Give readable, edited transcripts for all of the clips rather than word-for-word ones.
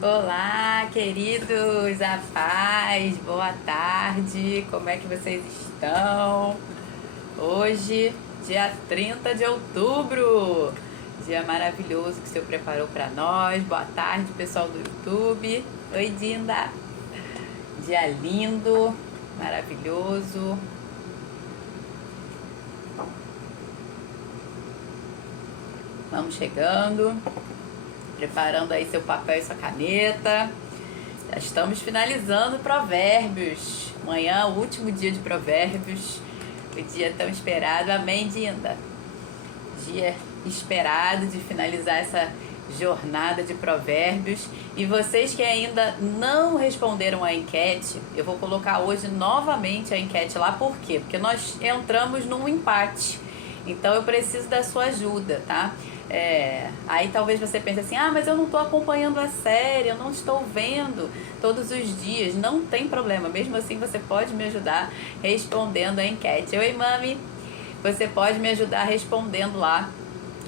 Olá, queridos, a paz, boa tarde, como é que vocês estão? Hoje, dia 30 de outubro, dia maravilhoso que o Senhor preparou para nós. Boa tarde, pessoal do YouTube. Oi, Dinda. Dia lindo, maravilhoso. Vamos chegando. Preparando aí seu papel e sua caneta. Já estamos finalizando Provérbios. Amanhã, o último dia de Provérbios. O dia tão esperado. Amém, Dinda? Dia esperado de finalizar essa jornada de Provérbios. E vocês que ainda não responderam a enquete, eu vou colocar hoje novamente a enquete lá. Por quê? Porque nós entramos num empate. Então eu preciso da sua ajuda, tá? Aí talvez você pense assim, mas eu não estou acompanhando a série, eu não estou vendo todos os dias. Não tem problema, mesmo assim você pode me ajudar respondendo a enquete. Oi, mami, você pode me ajudar respondendo lá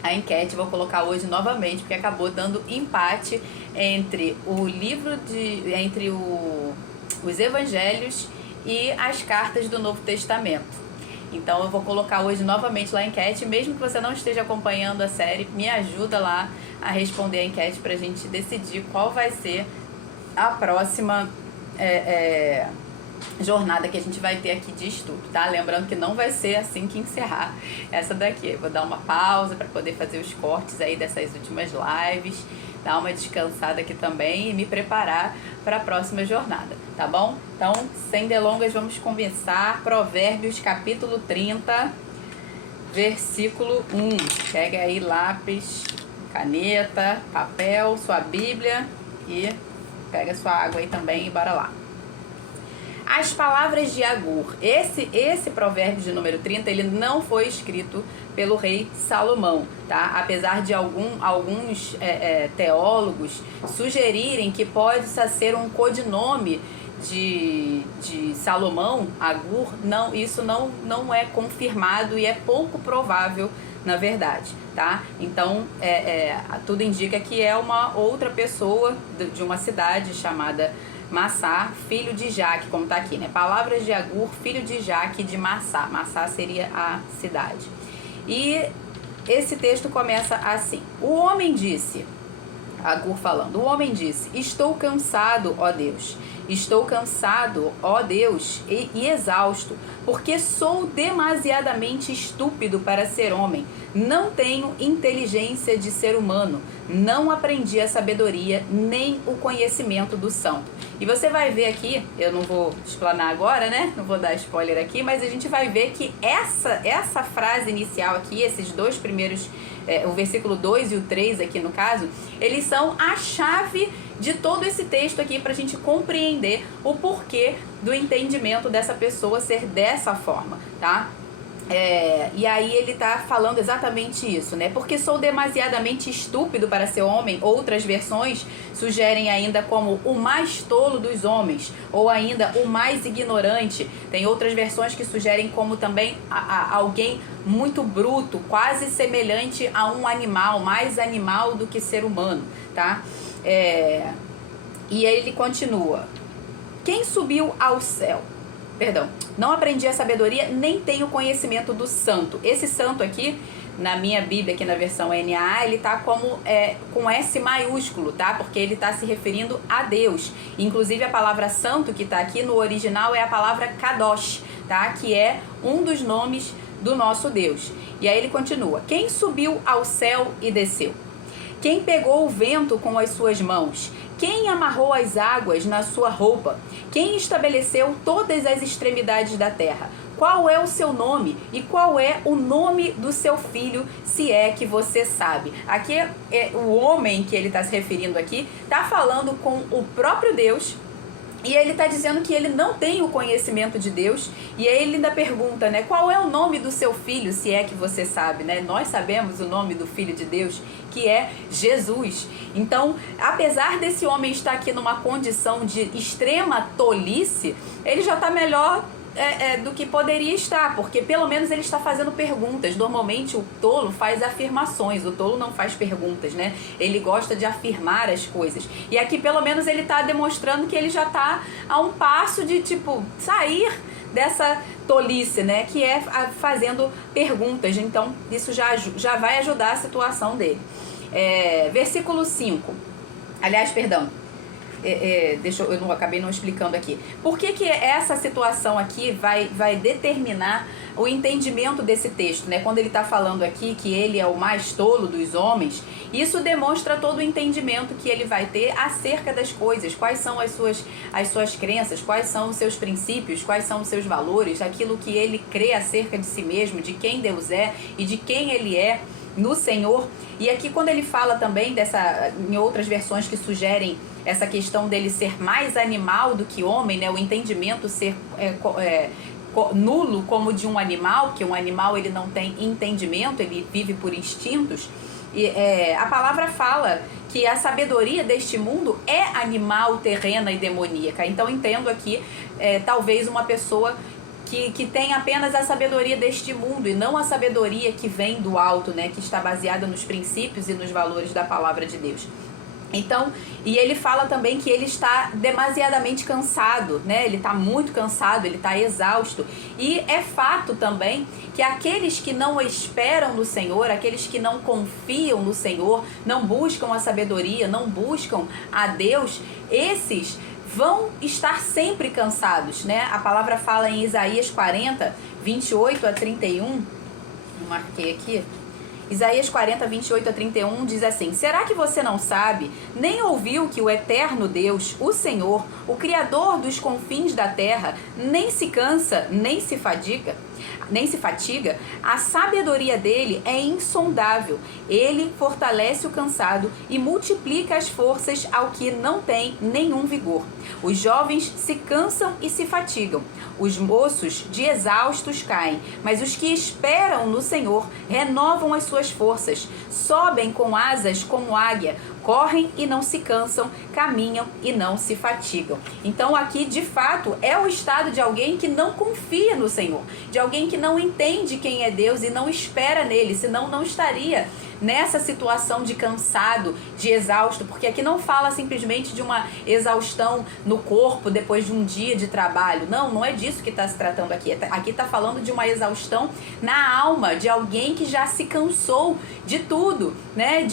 a enquete. Vou colocar hoje novamente, porque acabou dando empate entre o livro entre os evangelhos e as cartas do Novo Testamento. Então eu vou colocar hoje novamente lá a enquete. Mesmo que você não esteja acompanhando a série, me ajuda lá a responder a enquete pra gente decidir qual vai ser a próxima jornada que a gente vai ter aqui de estudo, tá? Lembrando que não vai ser assim que encerrar essa daqui. Eu vou dar uma pausa para poder fazer os cortes aí dessas últimas lives, dar uma descansada aqui também e me preparar para a próxima jornada, tá bom? Então, sem delongas, vamos começar. Provérbios, capítulo 30, versículo 1. Pega aí lápis, caneta, papel, sua Bíblia e pega sua água aí também e bora lá. As palavras de Agur. Esse provérbio de número 30, ele não foi escrito pelo rei Salomão, tá? Apesar de alguns teólogos sugerirem que pode ser um codinome de Salomão, Agur, não, isso não é confirmado e é pouco provável, na verdade, tá? Então, tudo indica que é uma outra pessoa de uma cidade chamada Massá, filho de Jaque, como tá aqui, né? Palavras de Agur, filho de Jaque de Massá. Massá seria a cidade. E esse texto começa assim. O homem disse, Agur falando, o homem disse, estou cansado, ó Deus. Estou cansado, ó Deus, e exausto, porque sou demasiadamente estúpido para ser homem. Não tenho inteligência de ser humano. Não aprendi a sabedoria, nem o conhecimento do santo. E você vai ver aqui, eu não vou explanar agora, né? Não vou dar spoiler aqui, mas a gente vai ver que essa frase inicial aqui, esses dois primeiros, o versículo 2 e o 3 aqui no caso, eles são a chave de todo esse texto aqui para a gente compreender o porquê do entendimento dessa pessoa ser dessa forma, tá? E aí ele tá falando exatamente isso, né? Porque sou demasiadamente estúpido para ser homem. Outras versões sugerem ainda como o mais tolo dos homens, ou ainda o mais ignorante. Tem outras versões que sugerem como também alguém muito bruto, quase semelhante a um animal, mais animal do que ser humano, tá? E aí ele continua. Quem subiu ao céu? Perdão, não aprendi a sabedoria, nem tenho conhecimento do santo. Esse santo aqui, na minha Bíblia, aqui na versão NAA, ele tá com S maiúsculo, tá? Porque ele tá se referindo a Deus. Inclusive, a palavra santo que tá aqui no original é a palavra Kadosh, tá? Que é um dos nomes do nosso Deus. E aí ele continua. Quem subiu ao céu e desceu? Quem pegou o vento com as suas mãos? Quem amarrou as águas na sua roupa? Quem estabeleceu todas as extremidades da terra? Qual é o seu nome? E qual é o nome do seu filho, se é que você sabe? Aqui o homem que ele está se referindo aqui está falando com o próprio Deus. E ele está dizendo que ele não tem o conhecimento de Deus. E aí ele ainda pergunta, né? Qual é o nome do seu filho, se é que você sabe, né? Nós sabemos o nome do Filho de Deus, que é Jesus. Então, apesar desse homem estar aqui numa condição de extrema tolice, ele já está melhor do que poderia estar, porque pelo menos ele está fazendo perguntas. Normalmente o tolo faz afirmações, o tolo não faz perguntas, né? Ele gosta de afirmar as coisas. E aqui pelo menos ele está demonstrando que ele já está a um passo de, tipo, sair dessa tolice, né? Que é fazendo perguntas. Então isso já vai ajudar a situação dele. Versículo 5. Aliás, perdão. Eu acabei não explicando aqui. Por que essa situação aqui vai determinar o entendimento desse texto, né? Quando ele está falando aqui que ele é o mais tolo dos homens, isso demonstra todo o entendimento que ele vai ter acerca das coisas, quais são as suas crenças, quais são os seus princípios, quais são os seus valores, aquilo que ele crê acerca de si mesmo, de quem Deus é e de quem ele é no Senhor. E aqui quando ele fala também em outras versões que sugerem essa questão dele ser mais animal do que homem, né? O entendimento ser nulo como de um animal, porque um animal ele não tem entendimento, ele vive por instintos. E a palavra fala que a sabedoria deste mundo é animal, terrena e demoníaca. Então entendo aqui talvez uma pessoa que tem apenas a sabedoria deste mundo e não a sabedoria que vem do alto, né? Que está baseada nos princípios e nos valores da palavra de Deus. Então, e ele fala também que ele está demasiadamente cansado, né? Ele está muito cansado, ele está exausto. E é fato também que aqueles que não esperam no Senhor, aqueles que não confiam no Senhor, não buscam a sabedoria, não buscam a Deus, esses vão estar sempre cansados, né? A palavra fala em Isaías 40, 28 a 31, eu marquei aqui. Isaías 40, 28 a 31 diz assim: será que você não sabe, nem ouviu que o eterno Deus, o Senhor, o Criador dos confins da terra, nem se cansa, nem se fatiga? A sabedoria dele é insondável. Ele fortalece o cansado e multiplica as forças ao que não tem nenhum vigor. Os jovens se cansam e se fatigam. Os moços de exaustos caem, mas os que esperam no Senhor renovam as suas forças, sobem com asas como águia, correm e não se cansam, caminham e não se fatigam. Então aqui de fato é o estado de alguém que não confia no Senhor, de alguém que não entende quem é Deus e não espera nele, senão não estaria nessa situação de cansado, de exausto, porque aqui não fala simplesmente de uma exaustão no corpo depois de um dia de trabalho. Não é disso que está se tratando aqui. Aqui está falando de uma exaustão na alma, de alguém que já se cansou de tudo, né?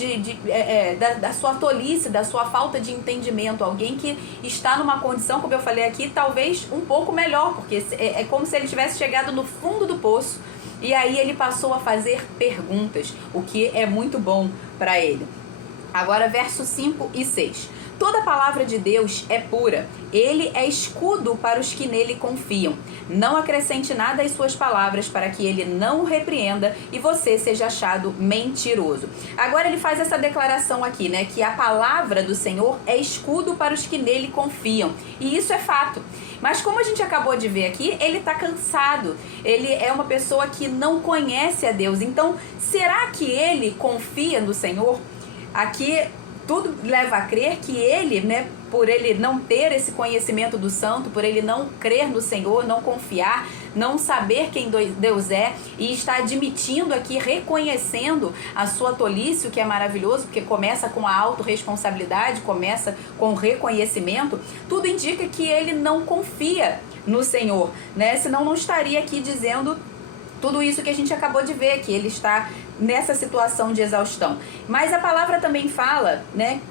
Da sua tolice, da sua falta de entendimento. Alguém que está numa condição, como eu falei aqui, talvez um pouco melhor, porque é como se ele tivesse chegado no fundo do poço. E aí ele passou a fazer perguntas, o que é muito bom para ele. Agora versos 5 e 6. Toda palavra de Deus é pura. Ele é escudo para os que nele confiam. Não acrescente nada às suas palavras para que ele não o repreenda e você seja achado mentiroso. Agora ele faz essa declaração aqui, né? Que a palavra do Senhor é escudo para os que nele confiam. E isso é fato. Mas como a gente acabou de ver aqui, ele está cansado. Ele é uma pessoa que não conhece a Deus. Então, será que ele confia no Senhor? Aqui tudo leva a crer que ele, né, por ele não ter esse conhecimento do santo, por ele não crer no Senhor, não confiar, não saber quem Deus é e está admitindo aqui, reconhecendo a sua tolice, o que é maravilhoso, porque começa com a autorresponsabilidade, começa com o reconhecimento, tudo indica que ele não confia no Senhor, né? Senão não estaria aqui dizendo tudo isso que a gente acabou de ver, que ele está nessa situação de exaustão. Mas a palavra também fala, né,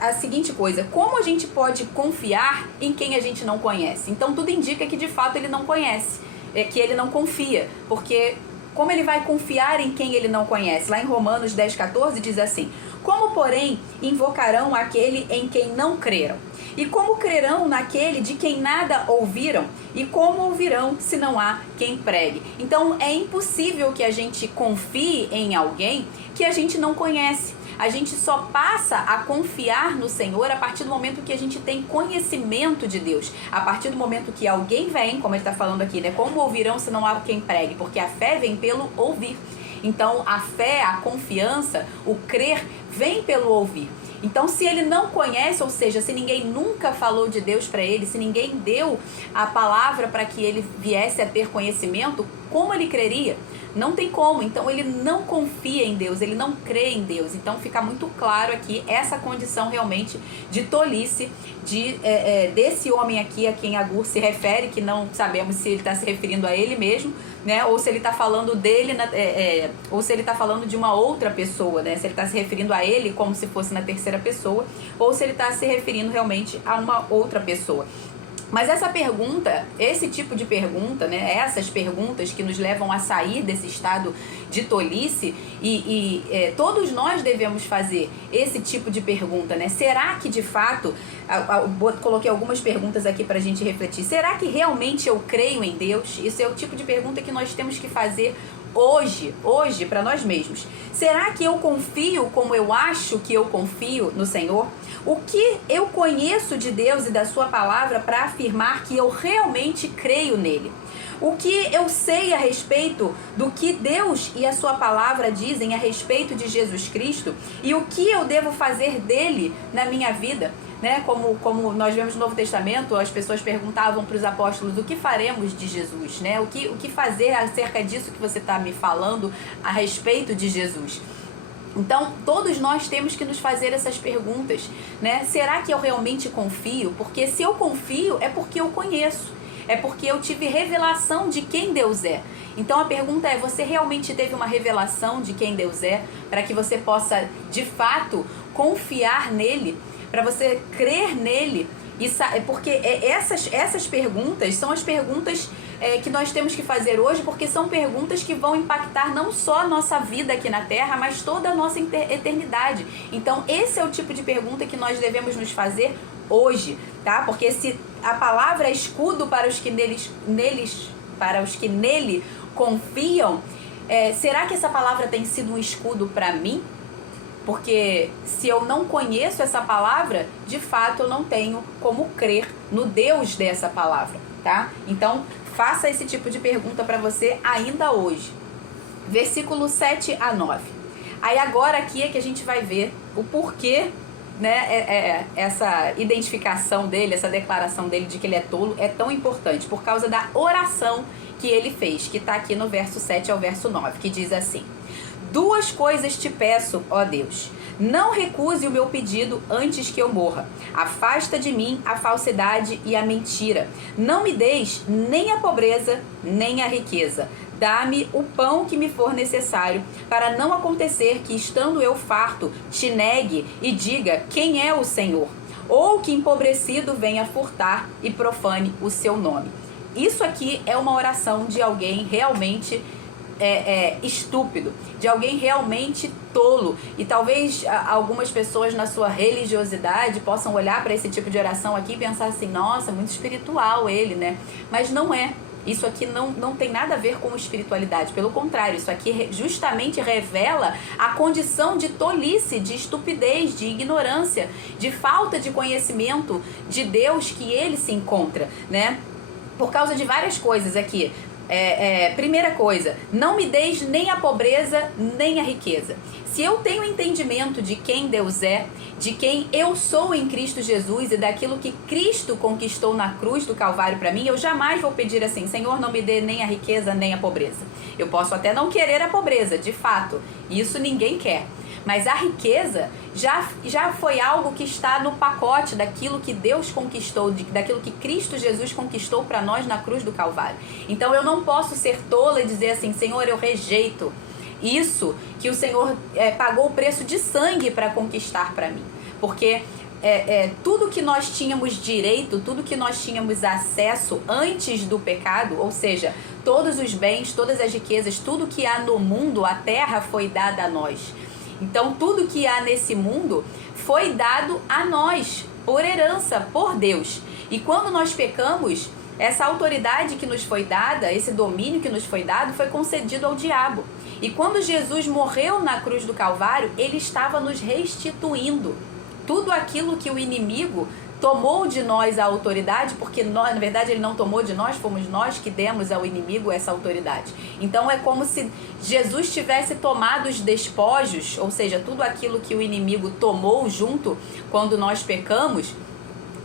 a seguinte coisa: como a gente pode confiar em quem a gente não conhece? Então tudo indica que de fato ele não conhece, que ele não confia, porque como ele vai confiar em quem ele não conhece? Lá em Romanos 10,14 diz assim: como porém invocarão aquele em quem não creram? E como crerão naquele de quem nada ouviram? E como ouvirão se não há quem pregue? Então é impossível que a gente confie em alguém que a gente não conhece. A gente só passa a confiar no Senhor a partir do momento que a gente tem conhecimento de Deus. A partir do momento que alguém vem, como ele está falando aqui, né? Como ouvirão se não há quem pregue? Porque a fé vem pelo ouvir. Então a fé, a confiança, o crer vem pelo ouvir. Então, se ele não conhece, ou seja, se ninguém nunca falou de Deus para ele, se ninguém deu a palavra para que ele viesse a ter conhecimento, como ele creria? Não tem como. Então, ele não confia em Deus, ele não crê em Deus. Então, fica muito claro aqui essa condição realmente de tolice desse homem aqui a quem Agur se refere, que não sabemos se ele está se referindo a ele mesmo, né? Ou se ele está falando dele, ou se ele está falando de uma outra pessoa, né? Se ele está se referindo a ele como se fosse na terceira pessoa, ou se ele está se referindo realmente a uma outra pessoa. Mas essa pergunta, esse tipo de pergunta, né, essas perguntas que nos levam a sair desse estado de tolice, todos nós devemos fazer esse tipo de pergunta, né? Será que de fato, coloquei algumas perguntas aqui para a gente refletir, será que realmente eu creio em Deus? Isso é o tipo de pergunta que nós temos que fazer hoje para nós mesmos. Será que eu confio como eu acho que eu confio no Senhor? O que eu conheço de Deus e da sua palavra para afirmar que eu realmente creio nele? O que eu sei a respeito do que Deus e a sua palavra dizem a respeito de Jesus Cristo e o que eu devo fazer dele na minha vida? Né? Como nós vemos no Novo Testamento, as pessoas perguntavam para os apóstolos: o que faremos de Jesus? Né? O que fazer acerca disso que você está me falando a respeito de Jesus? Então, todos nós temos que nos fazer essas perguntas, né? Será que eu realmente confio? Porque se eu confio, é porque eu conheço. É porque eu tive revelação de quem Deus é. Então, a pergunta é: você realmente teve uma revelação de quem Deus é? Para que você possa, de fato, confiar nele? Para você crer nele? Porque essas perguntas são as perguntas que nós temos que fazer hoje, porque são perguntas que vão impactar não só a nossa vida aqui na Terra, mas toda a nossa eternidade. Então, esse é o tipo de pergunta que nós devemos nos fazer hoje, tá? Porque se a palavra é escudo para os que nele confiam, será que essa palavra tem sido um escudo para mim? Porque se eu não conheço essa palavra, de fato eu não tenho como crer no Deus dessa palavra, tá? Então, faça esse tipo de pergunta para você ainda hoje. Versículo 7 a 9. Aí agora aqui é que a gente vai ver o porquê, né, essa identificação dele, essa declaração dele de que ele é tolo é tão importante, por causa da oração que ele fez, que está aqui no verso 7 ao verso 9, que diz assim: 2 coisas te peço, ó Deus. Não recuse o meu pedido antes que eu morra. Afasta de mim a falsidade e a mentira. Não me deis nem a pobreza, nem a riqueza. Dá-me o pão que me for necessário, para não acontecer que, estando eu farto, te negue e diga: quem é o Senhor? Ou que, empobrecido, venha furtar e profane o seu nome. Isso aqui é uma oração de alguém realmente estúpido, de alguém realmente tolo. E talvez algumas pessoas na sua religiosidade possam olhar para esse tipo de oração aqui e pensar assim: nossa, muito espiritual ele, né? Mas não é. Isso aqui não tem nada a ver com espiritualidade. Pelo contrário, isso aqui justamente revela a condição de tolice, de estupidez, de ignorância, de falta de conhecimento de Deus que ele se encontra, né? Por causa de várias coisas aqui. Primeira coisa, não me deis nem a pobreza, nem a riqueza. Se eu tenho entendimento de quem Deus é, de quem eu sou em Cristo Jesus e daquilo que Cristo conquistou na cruz do Calvário para mim, eu jamais vou pedir assim: Senhor, não me dê nem a riqueza, nem a pobreza. Eu posso até não querer a pobreza, de fato, isso ninguém quer. Mas a riqueza já foi algo que está no pacote daquilo que Deus conquistou, daquilo que Cristo Jesus conquistou para nós na cruz do Calvário. Então eu não posso ser tola e dizer assim: Senhor, eu rejeito isso que o Senhor pagou o preço de sangue para conquistar para mim. Porque tudo que nós tínhamos direito, tudo que nós tínhamos acesso antes do pecado, ou seja, todos os bens, todas as riquezas, tudo que há no mundo, a terra foi dada a nós. Então, tudo que há nesse mundo foi dado a nós, por herança, por Deus. E quando nós pecamos, essa autoridade que nos foi dada, esse domínio que nos foi dado, foi concedido ao diabo. E quando Jesus morreu na cruz do Calvário, ele estava nos restituindo tudo aquilo que o inimigo tomou de nós a autoridade, porque nós, na verdade ele não tomou de nós, fomos nós que demos ao inimigo essa autoridade. Então é como se Jesus tivesse tomado os despojos, ou seja, tudo aquilo que o inimigo tomou junto quando nós pecamos,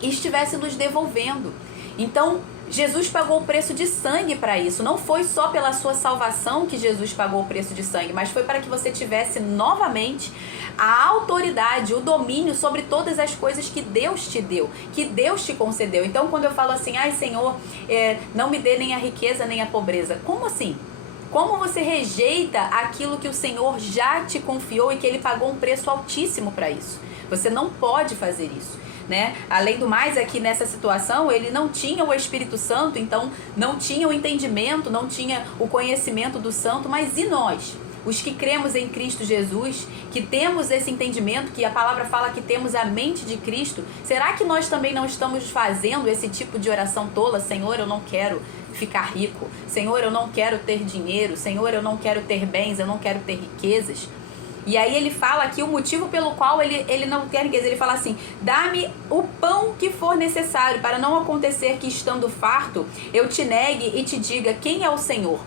e estivesse nos devolvendo. Então Jesus pagou o preço de sangue para isso. Não foi só pela sua salvação que Jesus pagou o preço de sangue, mas foi para que você tivesse novamente a autoridade, o domínio sobre todas as coisas que Deus te deu, que Deus te concedeu. Então quando eu falo assim, ai Senhor, não me dê nem a riqueza nem a pobreza. Como assim? Como você rejeita aquilo que o Senhor já te confiou e que Ele pagou um preço altíssimo para isso? Você não pode fazer isso. Né? Além do mais, aqui nessa situação ele não tinha o Espírito Santo, então não tinha o entendimento, não tinha o conhecimento do santo. Mas e nós, os que cremos em Cristo Jesus, que temos esse entendimento, que a palavra fala que temos a mente de Cristo, será que nós também não estamos fazendo esse tipo de oração tola? Senhor, eu não quero ficar rico, Senhor, eu não quero ter dinheiro, Senhor, eu não quero ter bens, eu não quero ter riquezas. E aí ele fala aqui o motivo pelo qual ele não quer riqueza. Ele fala assim, dá-me o pão que for necessário, para não acontecer que estando farto, eu te negue e te diga quem é o Senhor.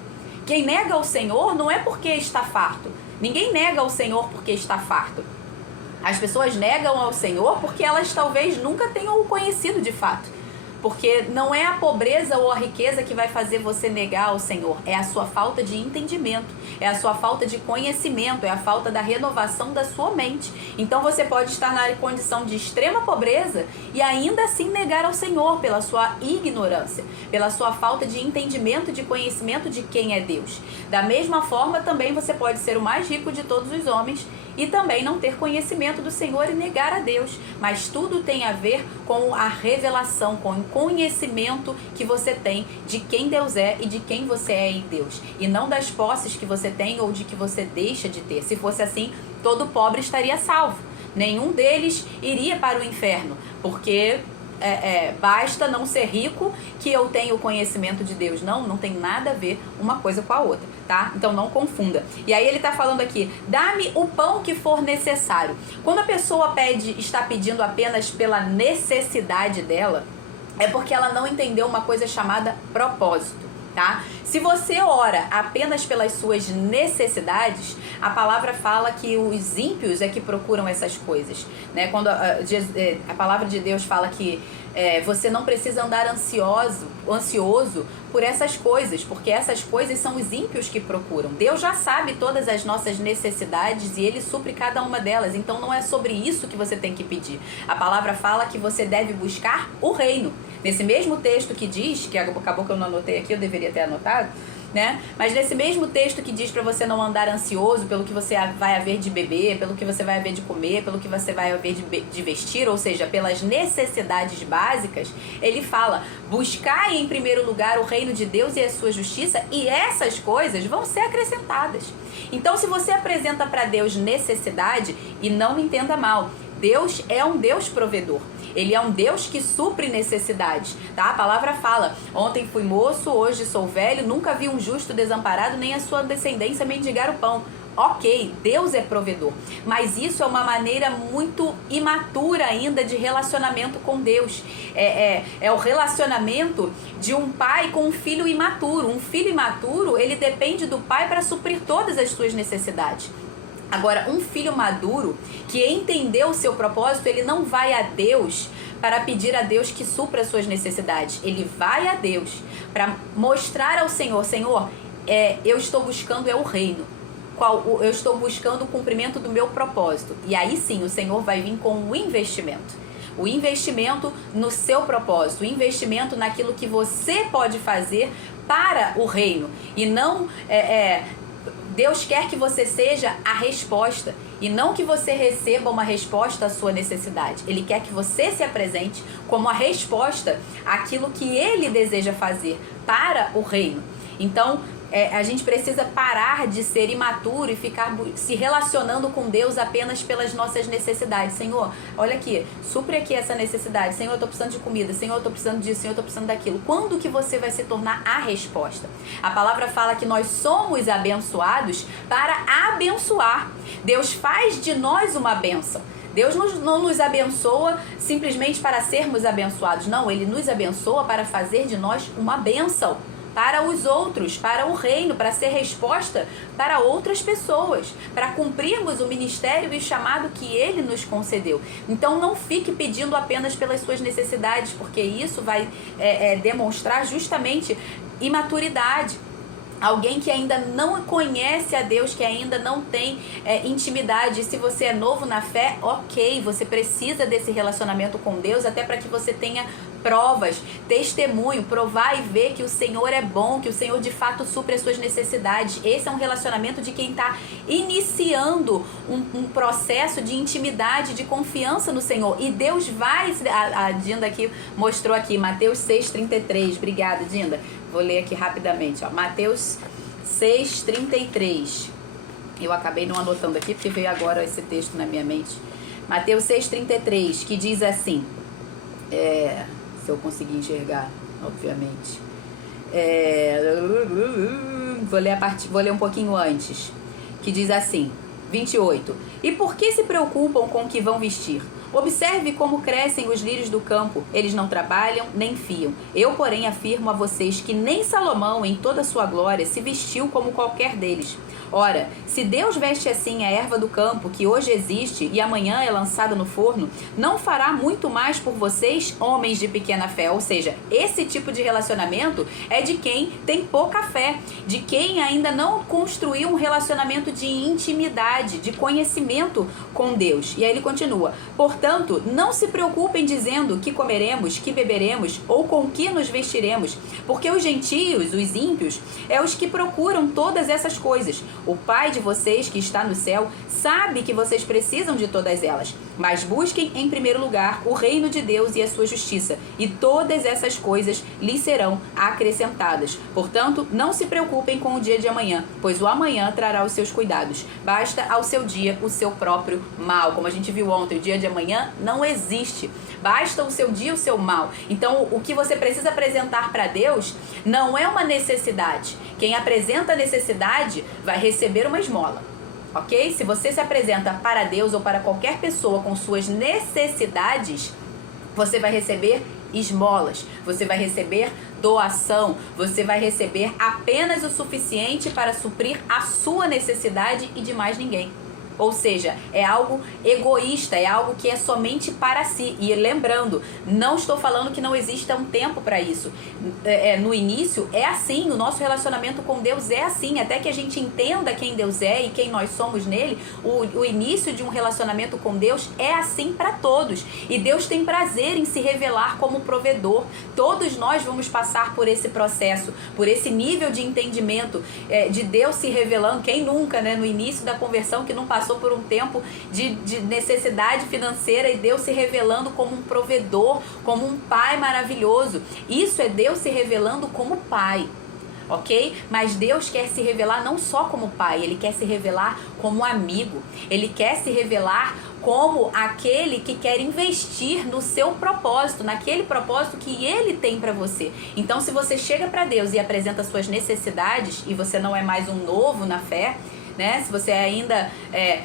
Quem nega o Senhor não é porque está farto. Ninguém nega o Senhor porque está farto. As pessoas negam ao Senhor porque elas talvez nunca tenham o conhecido de fato. Porque não é a pobreza ou a riqueza que vai fazer você negar ao Senhor. É a sua falta de entendimento. É a sua falta de conhecimento. É a falta da renovação da sua mente. Então você pode estar na condição de extrema pobreza e ainda assim negar ao Senhor pela sua ignorância. Pela sua falta de entendimento, de conhecimento de quem é Deus. Da mesma forma também você pode ser o mais rico de todos os homens e também não ter conhecimento do Senhor e negar a Deus. Mas tudo tem a ver com a revelação, com o conhecimento que você tem de quem Deus é e de quem você é em Deus. E não das posses que você tem ou de que você deixa de ter. Se fosse assim, todo pobre estaria salvo. Nenhum deles iria para o inferno, porque basta não ser rico que eu tenho o conhecimento de Deus. Não tem nada a ver uma coisa com a outra, tá? Então não confunda. E aí ele tá falando aqui, dá-me o pão que for necessário. Quando a pessoa está pedindo apenas pela necessidade dela, é porque ela não entendeu uma coisa chamada propósito. Tá? Se você ora apenas pelas suas necessidades, a palavra fala que os ímpios é que procuram essas coisas, né? Quando a palavra de Deus fala que você não precisa andar ansioso por essas coisas, porque essas coisas são os ímpios que procuram. Deus já sabe todas as nossas necessidades e Ele supre cada uma delas, então não é sobre isso que você tem que pedir. A palavra fala que você deve buscar o reino. Nesse mesmo texto que diz, que acabou que eu não anotei aqui, eu deveria ter anotado, né? Mas nesse mesmo texto que diz para você não andar ansioso pelo que você vai haver de beber, pelo que você vai haver de comer, pelo que você vai haver de vestir, ou seja, pelas necessidades básicas, ele fala, buscai em primeiro lugar o reino de Deus e a sua justiça, e essas coisas vão ser acrescentadas. Então, se você apresenta para Deus necessidade, e não me entenda mal, Deus é um Deus provedor. Ele é um Deus que supre necessidades, tá? A palavra fala, ontem fui moço, hoje sou velho, nunca vi um justo desamparado, nem a sua descendência mendigar o pão. Ok, Deus é provedor, mas isso é uma maneira muito imatura ainda de relacionamento com Deus. É o relacionamento de um pai com um filho imaturo. Um filho imaturo, ele depende do pai para suprir todas as suas necessidades. Agora, um filho maduro que entendeu o seu propósito, ele não vai a Deus para pedir a Deus que supra as suas necessidades. Ele vai a Deus para mostrar ao Senhor, Senhor, eu estou buscando o reino. Eu estou buscando o cumprimento do meu propósito. E aí sim, o Senhor vai vir com o investimento. O investimento no seu propósito, o investimento naquilo que você pode fazer para o reino. E não... Deus quer que você seja a resposta e não que você receba uma resposta à sua necessidade. Ele quer que você se apresente como a resposta àquilo que Ele deseja fazer para o reino. Então, a gente precisa parar de ser imaturo e ficar se relacionando com Deus apenas pelas nossas necessidades. Senhor, olha aqui, supre aqui essa necessidade. Senhor, eu estou precisando de comida. Senhor, eu estou precisando disso. Senhor, eu estou precisando daquilo. Quando que você vai se tornar a resposta? A palavra fala que nós somos abençoados para abençoar. Deus faz de nós uma bênção. Deus não nos abençoa simplesmente para sermos abençoados. Não, Ele nos abençoa para fazer de nós uma bênção para os outros, para o reino, para ser resposta para outras pessoas, para cumprirmos o ministério e o chamado que Ele nos concedeu. Então não fique pedindo apenas pelas suas necessidades, porque isso vai demonstrar justamente imaturidade. Alguém que ainda não conhece a Deus, que ainda não tem intimidade. E se você é novo na fé, ok, você precisa desse relacionamento com Deus, até para que você tenha provas, testemunho, provar e ver que o Senhor é bom, que o Senhor de fato supre as suas necessidades. Esse é um relacionamento de quem está iniciando um processo de intimidade, de confiança no Senhor. E Deus vai... A Dinda aqui mostrou aqui, Mateus 6,33. Obrigada, Dinda. Vou ler aqui rapidamente, ó. Mateus 6,33. Eu acabei não anotando aqui porque veio agora esse texto na minha mente. Mateus 6,33, que diz assim, se eu conseguir enxergar, obviamente. Vou ler um pouquinho antes, que diz assim, 28. E por que se preocupam com o que vão vestir? Observe como crescem os lírios do campo. Eles não trabalham nem fiam. Eu, porém, afirmo a vocês que nem Salomão, em toda a sua glória, se vestiu como qualquer deles. Ora, se Deus veste assim a erva do campo, que hoje existe e amanhã é lançada no forno, não fará muito mais por vocês, homens de pequena fé? Ou seja, esse tipo de relacionamento é de quem tem pouca fé, de quem ainda não construiu um relacionamento de intimidade, de conhecimento com Deus. E aí ele continua, portanto, não se preocupem dizendo que comeremos, que beberemos ou com que nos vestiremos, porque os gentios, os ímpios, é os que procuram todas essas coisas. O Pai de vocês que está no céu sabe que vocês precisam de todas elas, mas busquem em primeiro lugar o reino de Deus e a sua justiça, e todas essas coisas lhes serão acrescentadas. Portanto, não se preocupem com o dia de amanhã, pois o amanhã trará os seus cuidados. Basta ao seu dia o seu próprio mal. Como a gente viu ontem, o dia de amanhã não existe. Basta o seu dia o seu mal. Então, o que você precisa apresentar para Deus não é uma necessidade. Quem apresenta a necessidade vai receber uma esmola, ok? Se você se apresenta para Deus ou para qualquer pessoa com suas necessidades, você vai receber esmolas, você vai receber doação, você vai receber apenas o suficiente para suprir a sua necessidade e de mais ninguém. Ou seja, é algo egoísta, é algo que é somente para si. E lembrando, não estou falando que não exista um tempo para isso. No início é assim, o nosso relacionamento com Deus é assim. Até que a gente entenda quem Deus é e quem nós somos nele, o início de um relacionamento com Deus é assim para todos. E Deus tem prazer em se revelar como provedor. Todos nós vamos passar por esse processo, por esse nível de entendimento de Deus se revelando. Quem nunca, né, no início da conversão, que não passou por um tempo de necessidade financeira e Deus se revelando como um provedor, como um pai maravilhoso. Isso é Deus se revelando como pai, ok? Mas Deus quer se revelar não só como pai, Ele quer se revelar como amigo. Ele quer se revelar como aquele que quer investir no seu propósito, naquele propósito que Ele tem para você. Então, se você chega para Deus e apresenta suas necessidades e você não é mais um novo na fé, né? Se você ainda,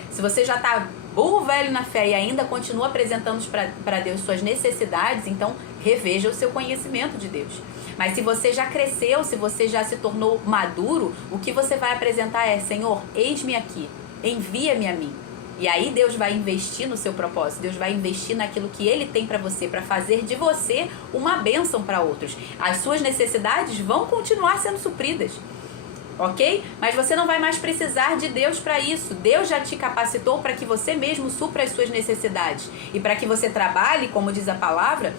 se você já está burro velho na fé e ainda continua apresentando para Deus suas necessidades, então reveja o seu conhecimento de Deus. Mas se você já cresceu, se você já se tornou maduro, o que você vai apresentar é: Senhor, eis-me aqui, envia-me a mim. E aí Deus vai investir no seu propósito, Deus vai investir naquilo que Ele tem para você, para fazer de você uma bênção para outros. As suas necessidades vão continuar sendo supridas, ok? Mas você não vai mais precisar de Deus para isso. Deus já te capacitou para que você mesmo supra as suas necessidades. E para que você trabalhe, como diz a palavra,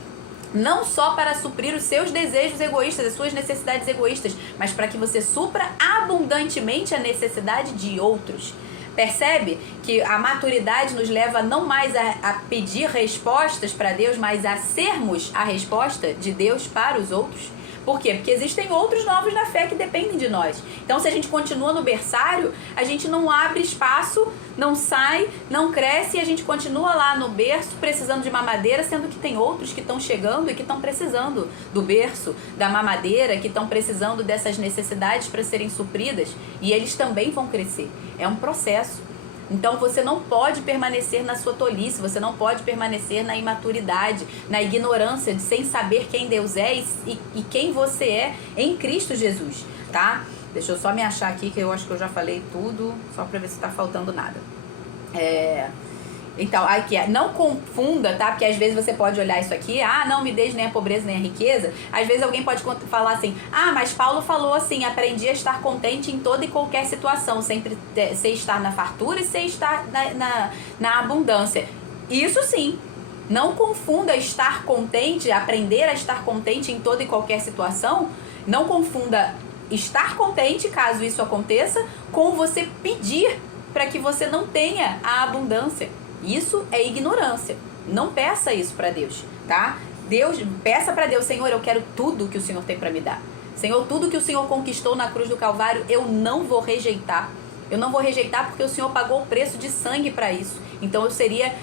não só para suprir os seus desejos egoístas, as suas necessidades egoístas, mas para que você supra abundantemente a necessidade de outros. Percebe que a maturidade nos leva não mais a pedir respostas para Deus, mas a sermos a resposta de Deus para os outros? Por quê? Porque existem outros novos na fé que dependem de nós. Então, se a gente continua no berçário, a gente não abre espaço, não sai, não cresce, e a gente continua lá no berço precisando de mamadeira, sendo que tem outros que estão chegando e que estão precisando do berço, da mamadeira, que estão precisando dessas necessidades para serem supridas, e eles também vão crescer. É um processo. Então você não pode permanecer na sua tolice, você não pode permanecer na imaturidade, na ignorância, sem saber quem Deus é e quem você é em Cristo Jesus, tá? Deixa eu só me achar aqui, que eu acho que eu já falei tudo, só para ver se tá faltando nada. Então, aqui, não confunda, tá? Porque às vezes você pode olhar isso aqui, não me deixe nem a pobreza nem a riqueza. Às vezes alguém pode falar assim, mas Paulo falou assim, aprendi a estar contente em toda e qualquer situação, sempre sei estar na fartura e sei estar na abundância. Isso sim, não confunda estar contente, aprender a estar contente em toda e qualquer situação, não confunda estar contente, caso isso aconteça, com você pedir para que você não tenha a abundância. Isso é ignorância. Não peça isso para Deus, tá? Peça para Deus, Senhor, eu quero tudo que o Senhor tem para me dar. Senhor, tudo que o Senhor conquistou na cruz do Calvário, eu não vou rejeitar. Eu não vou rejeitar porque o Senhor pagou o preço de sangue para isso. Então eu seria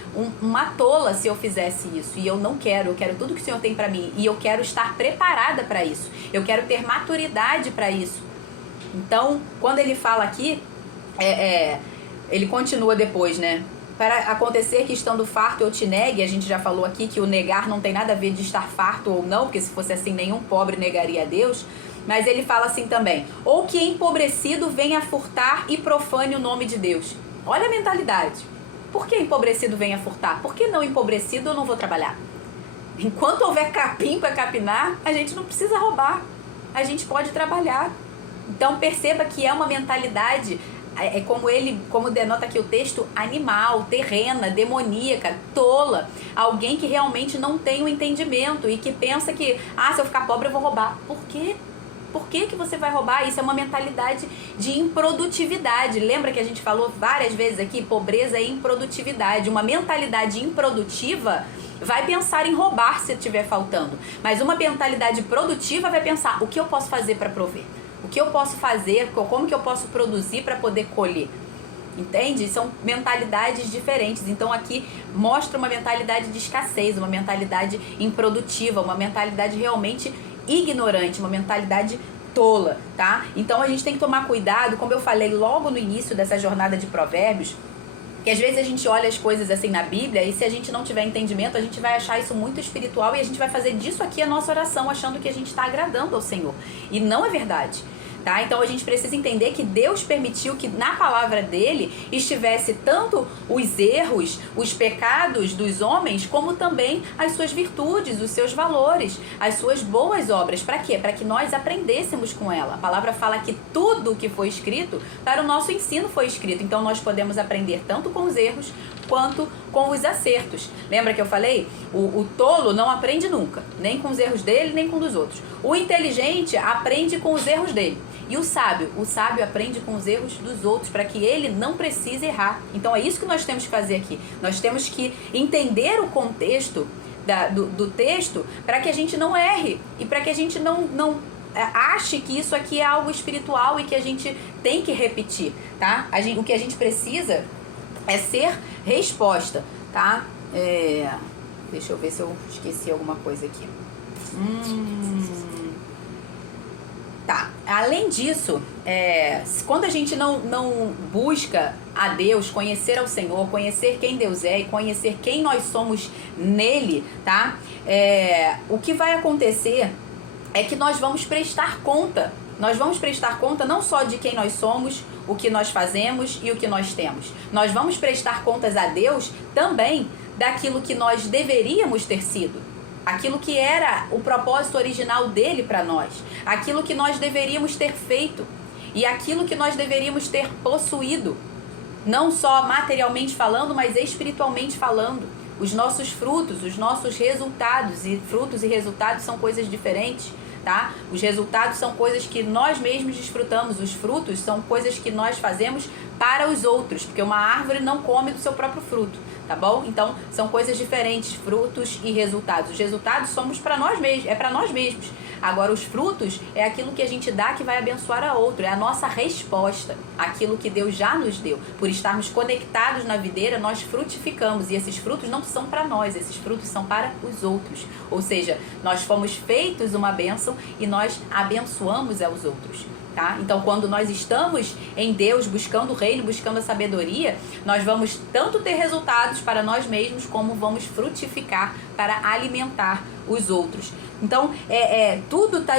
uma tola se eu fizesse isso. E eu não quero. Eu quero tudo que o Senhor tem para mim. E eu quero estar preparada para isso. Eu quero ter maturidade para isso. Então, quando ele fala aqui, ele continua depois, né? Para acontecer que estando farto eu te negue, a gente já falou aqui que o negar não tem nada a ver de estar farto ou não, porque se fosse assim nenhum pobre negaria a Deus, mas ele fala assim também, ou que empobrecido venha furtar e profane o nome de Deus. Olha a mentalidade. Por que empobrecido venha furtar? Por que não empobrecido eu não vou trabalhar? Enquanto houver capim para capinar, a gente não precisa roubar, a gente pode trabalhar. Então perceba que é uma mentalidade, como denota aqui o texto, animal, terrena, demoníaca, tola. Alguém que realmente não tem o entendimento e que pensa que, se eu ficar pobre eu vou roubar. Por quê? Por que você vai roubar? Isso é uma mentalidade de improdutividade. Lembra que a gente falou várias vezes aqui? Pobreza é improdutividade. Uma mentalidade improdutiva vai pensar em roubar se estiver faltando. Mas uma mentalidade produtiva vai pensar, o que eu posso fazer para prover? O que eu posso fazer, como que eu posso produzir para poder colher? Entende? São mentalidades diferentes. Então aqui mostra uma mentalidade de escassez, uma mentalidade improdutiva, uma mentalidade realmente ignorante, uma mentalidade tola, tá? Então a gente tem que tomar cuidado, como eu falei logo no início dessa jornada de Provérbios, que às vezes a gente olha as coisas assim na Bíblia e se a gente não tiver entendimento, a gente vai achar isso muito espiritual e a gente vai fazer disso aqui a nossa oração, achando que a gente está agradando ao Senhor. E não é verdade. Tá? Então a gente precisa entender que Deus permitiu que na palavra dele estivesse tanto os erros, os pecados dos homens, como também as suas virtudes, os seus valores, as suas boas obras. Para quê? Para que nós aprendêssemos com ela. A palavra fala que tudo que foi escrito para o nosso ensino foi escrito. Então nós podemos aprender tanto com os erros quanto com os acertos. Lembra que eu falei? O tolo não aprende nunca, nem com os erros dele, nem com dos outros. O inteligente aprende com os erros dele. E o sábio aprende com os erros dos outros, para que ele não precise errar. Então é isso que nós temos que fazer aqui. Nós temos que entender o contexto do texto para que a gente não erre e para que a gente não ache que isso aqui é algo espiritual e que a gente tem que repetir, tá? O que a gente precisa é ser resposta, tá? Deixa eu ver se eu esqueci alguma coisa aqui. Tá, além disso, quando a gente não busca a Deus, conhecer ao Senhor, conhecer quem Deus é e conhecer quem nós somos nele, tá? O que vai acontecer é que nós vamos prestar conta. Nós vamos prestar conta não só de quem nós somos, o que nós fazemos e o que nós temos. Nós vamos prestar contas a Deus também daquilo que nós deveríamos ter sido. Aquilo que era o propósito original dele para nós, aquilo que nós deveríamos ter feito e aquilo que nós deveríamos ter possuído, não só materialmente falando, mas espiritualmente falando. Os nossos frutos, os nossos resultados, e frutos e resultados são coisas diferentes, tá? Os resultados são coisas que nós mesmos desfrutamos, os frutos são coisas que nós fazemos para os outros, porque uma árvore não come do seu próprio fruto, tá bom? Então, são coisas diferentes, frutos e resultados. Os resultados somos para nós mesmos, é para nós mesmos. Agora, os frutos é aquilo que a gente dá que vai abençoar a outro, é a nossa resposta, aquilo que Deus já nos deu. Por estarmos conectados na videira, nós frutificamos, e esses frutos não são para nós, esses frutos são para os outros. Ou seja, nós fomos feitos uma bênção e nós abençoamos aos outros. tá? Então, quando nós estamos em Deus, buscando o reino, buscando a sabedoria, nós vamos tanto ter resultados para nós mesmos, como vamos frutificar para alimentar os outros. Então, tudo está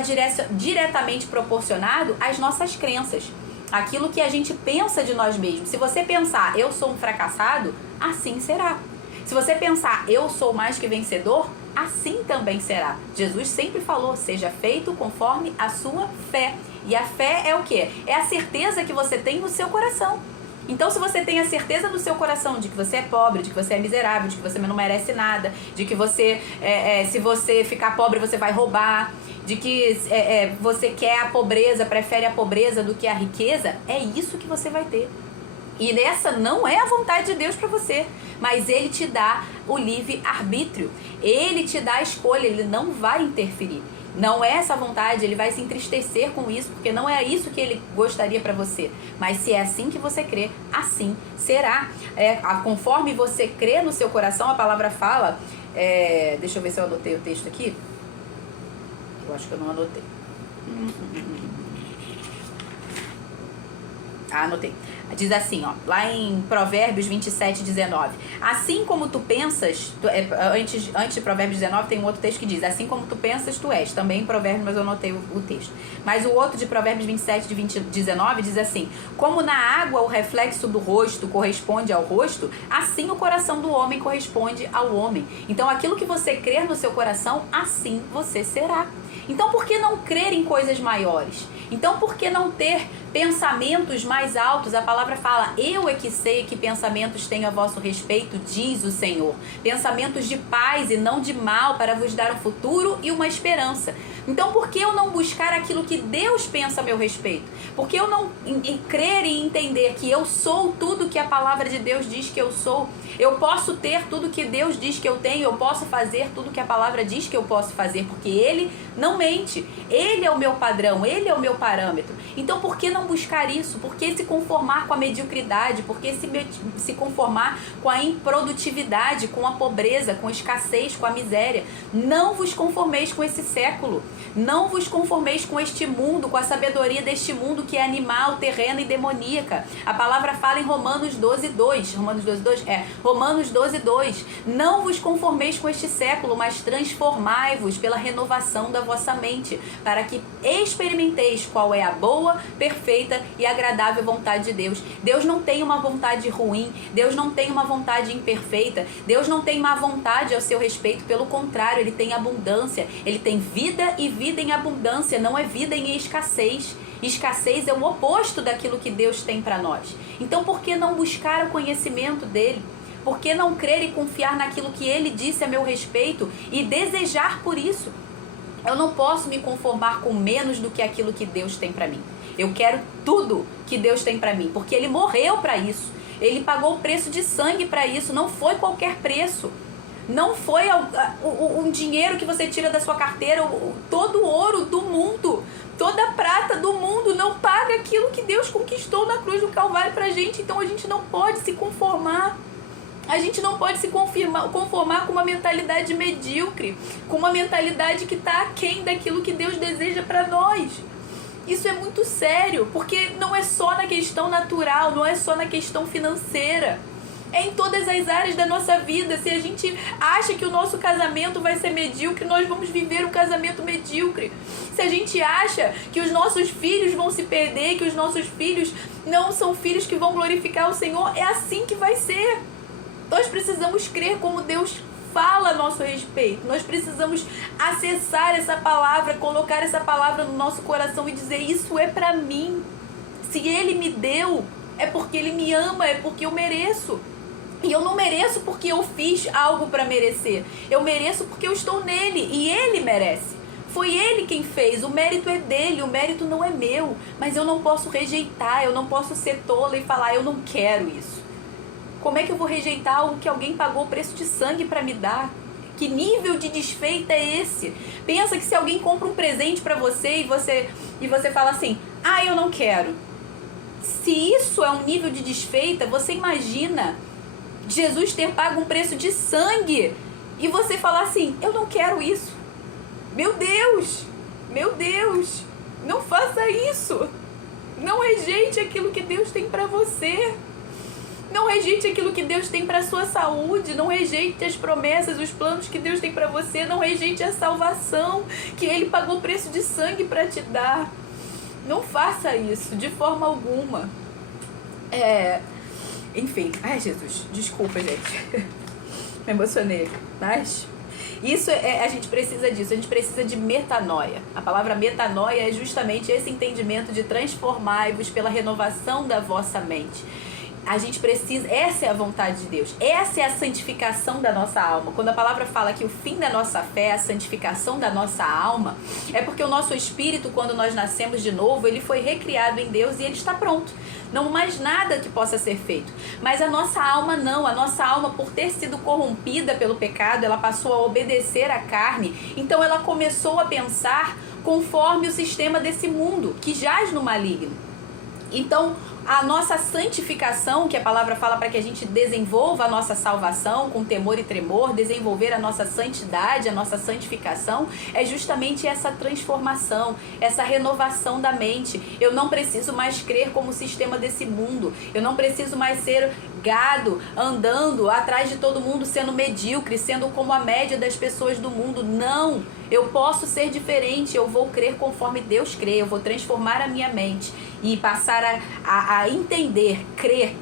diretamente proporcionado às nossas crenças. Aquilo que a gente pensa de nós mesmos. Se você pensar, eu sou um fracassado, assim será. Se você pensar, eu sou mais que vencedor, assim também será. Jesus sempre falou, seja feito conforme a sua fé. E a fé é o quê? É a certeza que você tem no seu coração. Então, se você tem a certeza no seu coração de que você é pobre, de que você é miserável, de que você não merece nada, de que você, se você ficar pobre, você vai roubar, de que você quer a pobreza, prefere a pobreza do que a riqueza, é isso que você vai ter. E essa não é a vontade de Deus para você, mas Ele te dá o livre-arbítrio. Ele te dá a escolha, Ele não vai interferir. Não é essa vontade, Ele vai se entristecer com isso, porque não é isso que Ele gostaria para você. Mas se é assim que você crê, assim será. Conforme você crê no seu coração, a palavra fala... deixa eu ver se eu anotei o texto aqui. Eu acho que eu não anotei. Anotei. Diz assim, ó, lá em Provérbios 27:19. Assim como tu pensas... antes de Provérbios 19 tem um outro texto que diz, assim como tu pensas, tu és. Também em Provérbios, mas eu anotei o texto. Mas o outro de Provérbios 27:19 diz assim, como na água o reflexo do rosto corresponde ao rosto, assim o coração do homem corresponde ao homem. Então aquilo que você crer no seu coração, assim você será. Então por que não crer em coisas maiores? Então por que não ter pensamentos mais altos? A palavra fala, eu é que sei que pensamentos tenho a vosso respeito, diz o Senhor. Pensamentos de paz e não de mal, para vos dar um futuro e uma esperança. Então por que eu não buscar aquilo que Deus pensa a meu respeito? Por que eu não crer e entender que eu sou tudo que a palavra de Deus diz que eu sou? Eu posso ter tudo que Deus diz que eu tenho, eu posso fazer tudo que a palavra diz que eu posso fazer, porque Ele não mente. Ele é o meu padrão, Ele é o meu parâmetro. Então por que não buscar isso? Por que se conformar com a mediocridade? Por que se conformar com a improdutividade, com a pobreza, com a escassez, com a miséria? Não vos conformeis com esse século. Não vos conformeis com este mundo, com a sabedoria deste mundo que é animal, terrena e demoníaca. A palavra fala em Romanos 12:2. Romanos 12:2. Não vos conformeis com este século, mas transformai-vos pela renovação da vossa mente, para que experimenteis qual é a boa, perfeita e agradável vontade de Deus. Deus não tem uma vontade ruim, Deus não tem uma vontade imperfeita, Deus não tem má vontade ao seu respeito, pelo contrário, Ele tem abundância, Ele tem vida e vida em abundância, não é vida em escassez. Escassez é o oposto daquilo que Deus tem para nós. Então por que não buscar o conhecimento dEle? Por que não crer e confiar naquilo que Ele disse a meu respeito e desejar por isso? Eu não posso me conformar com menos do que aquilo que Deus tem para mim. Eu quero tudo que Deus tem para mim, porque Ele morreu para isso. Ele pagou o preço de sangue para isso, não foi qualquer preço. Não foi um dinheiro que você tira da sua carteira, todo o ouro do mundo, toda a prata do mundo não paga aquilo que Deus conquistou na cruz do Calvário pra gente. Então a gente não pode se conformar. A gente não pode se conformar com uma mentalidade medíocre, com uma mentalidade que está aquém daquilo que Deus deseja para nós. Isso é muito sério, porque não é só na questão natural, não é só na questão financeira. É em todas as áreas da nossa vida. Se a gente acha que o nosso casamento vai ser medíocre, nós vamos viver um casamento medíocre. Se a gente acha que os nossos filhos vão se perder, que os nossos filhos não são filhos que vão glorificar o Senhor, é assim que vai ser. Nós precisamos crer como Deus fala a nosso respeito. Nós precisamos acessar essa palavra, colocar essa palavra no nosso coração e dizer, isso é pra mim. Se Ele me deu, é porque Ele me ama, é porque eu mereço. E eu não mereço porque eu fiz algo para merecer. Eu mereço porque eu estou nele e Ele merece. Foi Ele quem fez, o mérito é dele, o mérito não é meu. Mas eu não posso rejeitar, eu não posso ser tola e falar, eu não quero isso. Como é que eu vou rejeitar algo que alguém pagou o preço de sangue para me dar? Que nível de desfeita é esse? Pensa que se alguém compra um presente para você e você fala assim, eu não quero. Se isso é um nível de desfeita, você imagina Jesus ter pago um preço de sangue e você falar assim, eu não quero isso. Meu Deus, não faça isso. Não rejeite aquilo que Deus tem para você. Não rejeite aquilo que Deus tem para a sua saúde. Não rejeite as promessas, os planos que Deus tem para você. Não rejeite a salvação que Ele pagou o preço de sangue para te dar. Não faça isso de forma alguma. Enfim. Ai, Jesus. Desculpa, gente. Me emocionei. Mas isso a gente precisa disso. A gente precisa de metanoia. A palavra metanoia é justamente esse entendimento de transformai-vos pela renovação da vossa mente. A gente precisa, essa é a vontade de Deus, essa é a santificação da nossa alma. Quando a palavra fala que o fim da nossa fé é a santificação da nossa alma, é porque o nosso espírito, quando nós nascemos de novo, ele foi recriado em Deus e ele está pronto. Não mais nada que possa ser feito. Mas a nossa alma não, a nossa alma, por ter sido corrompida pelo pecado, ela passou a obedecer à carne, então ela começou a pensar conforme o sistema desse mundo, que jaz no maligno. Então, a nossa santificação, que a palavra fala para que a gente desenvolva a nossa salvação com temor e tremor, desenvolver a nossa santidade, a nossa santificação, é justamente essa transformação, essa renovação da mente. Eu não preciso mais crer como o sistema desse mundo, eu não preciso mais ser gado, andando atrás de todo mundo, sendo medíocre, sendo como a média das pessoas do mundo. Não, eu posso ser diferente, eu vou crer conforme Deus crê, eu vou transformar a minha mente e passar a entender, crer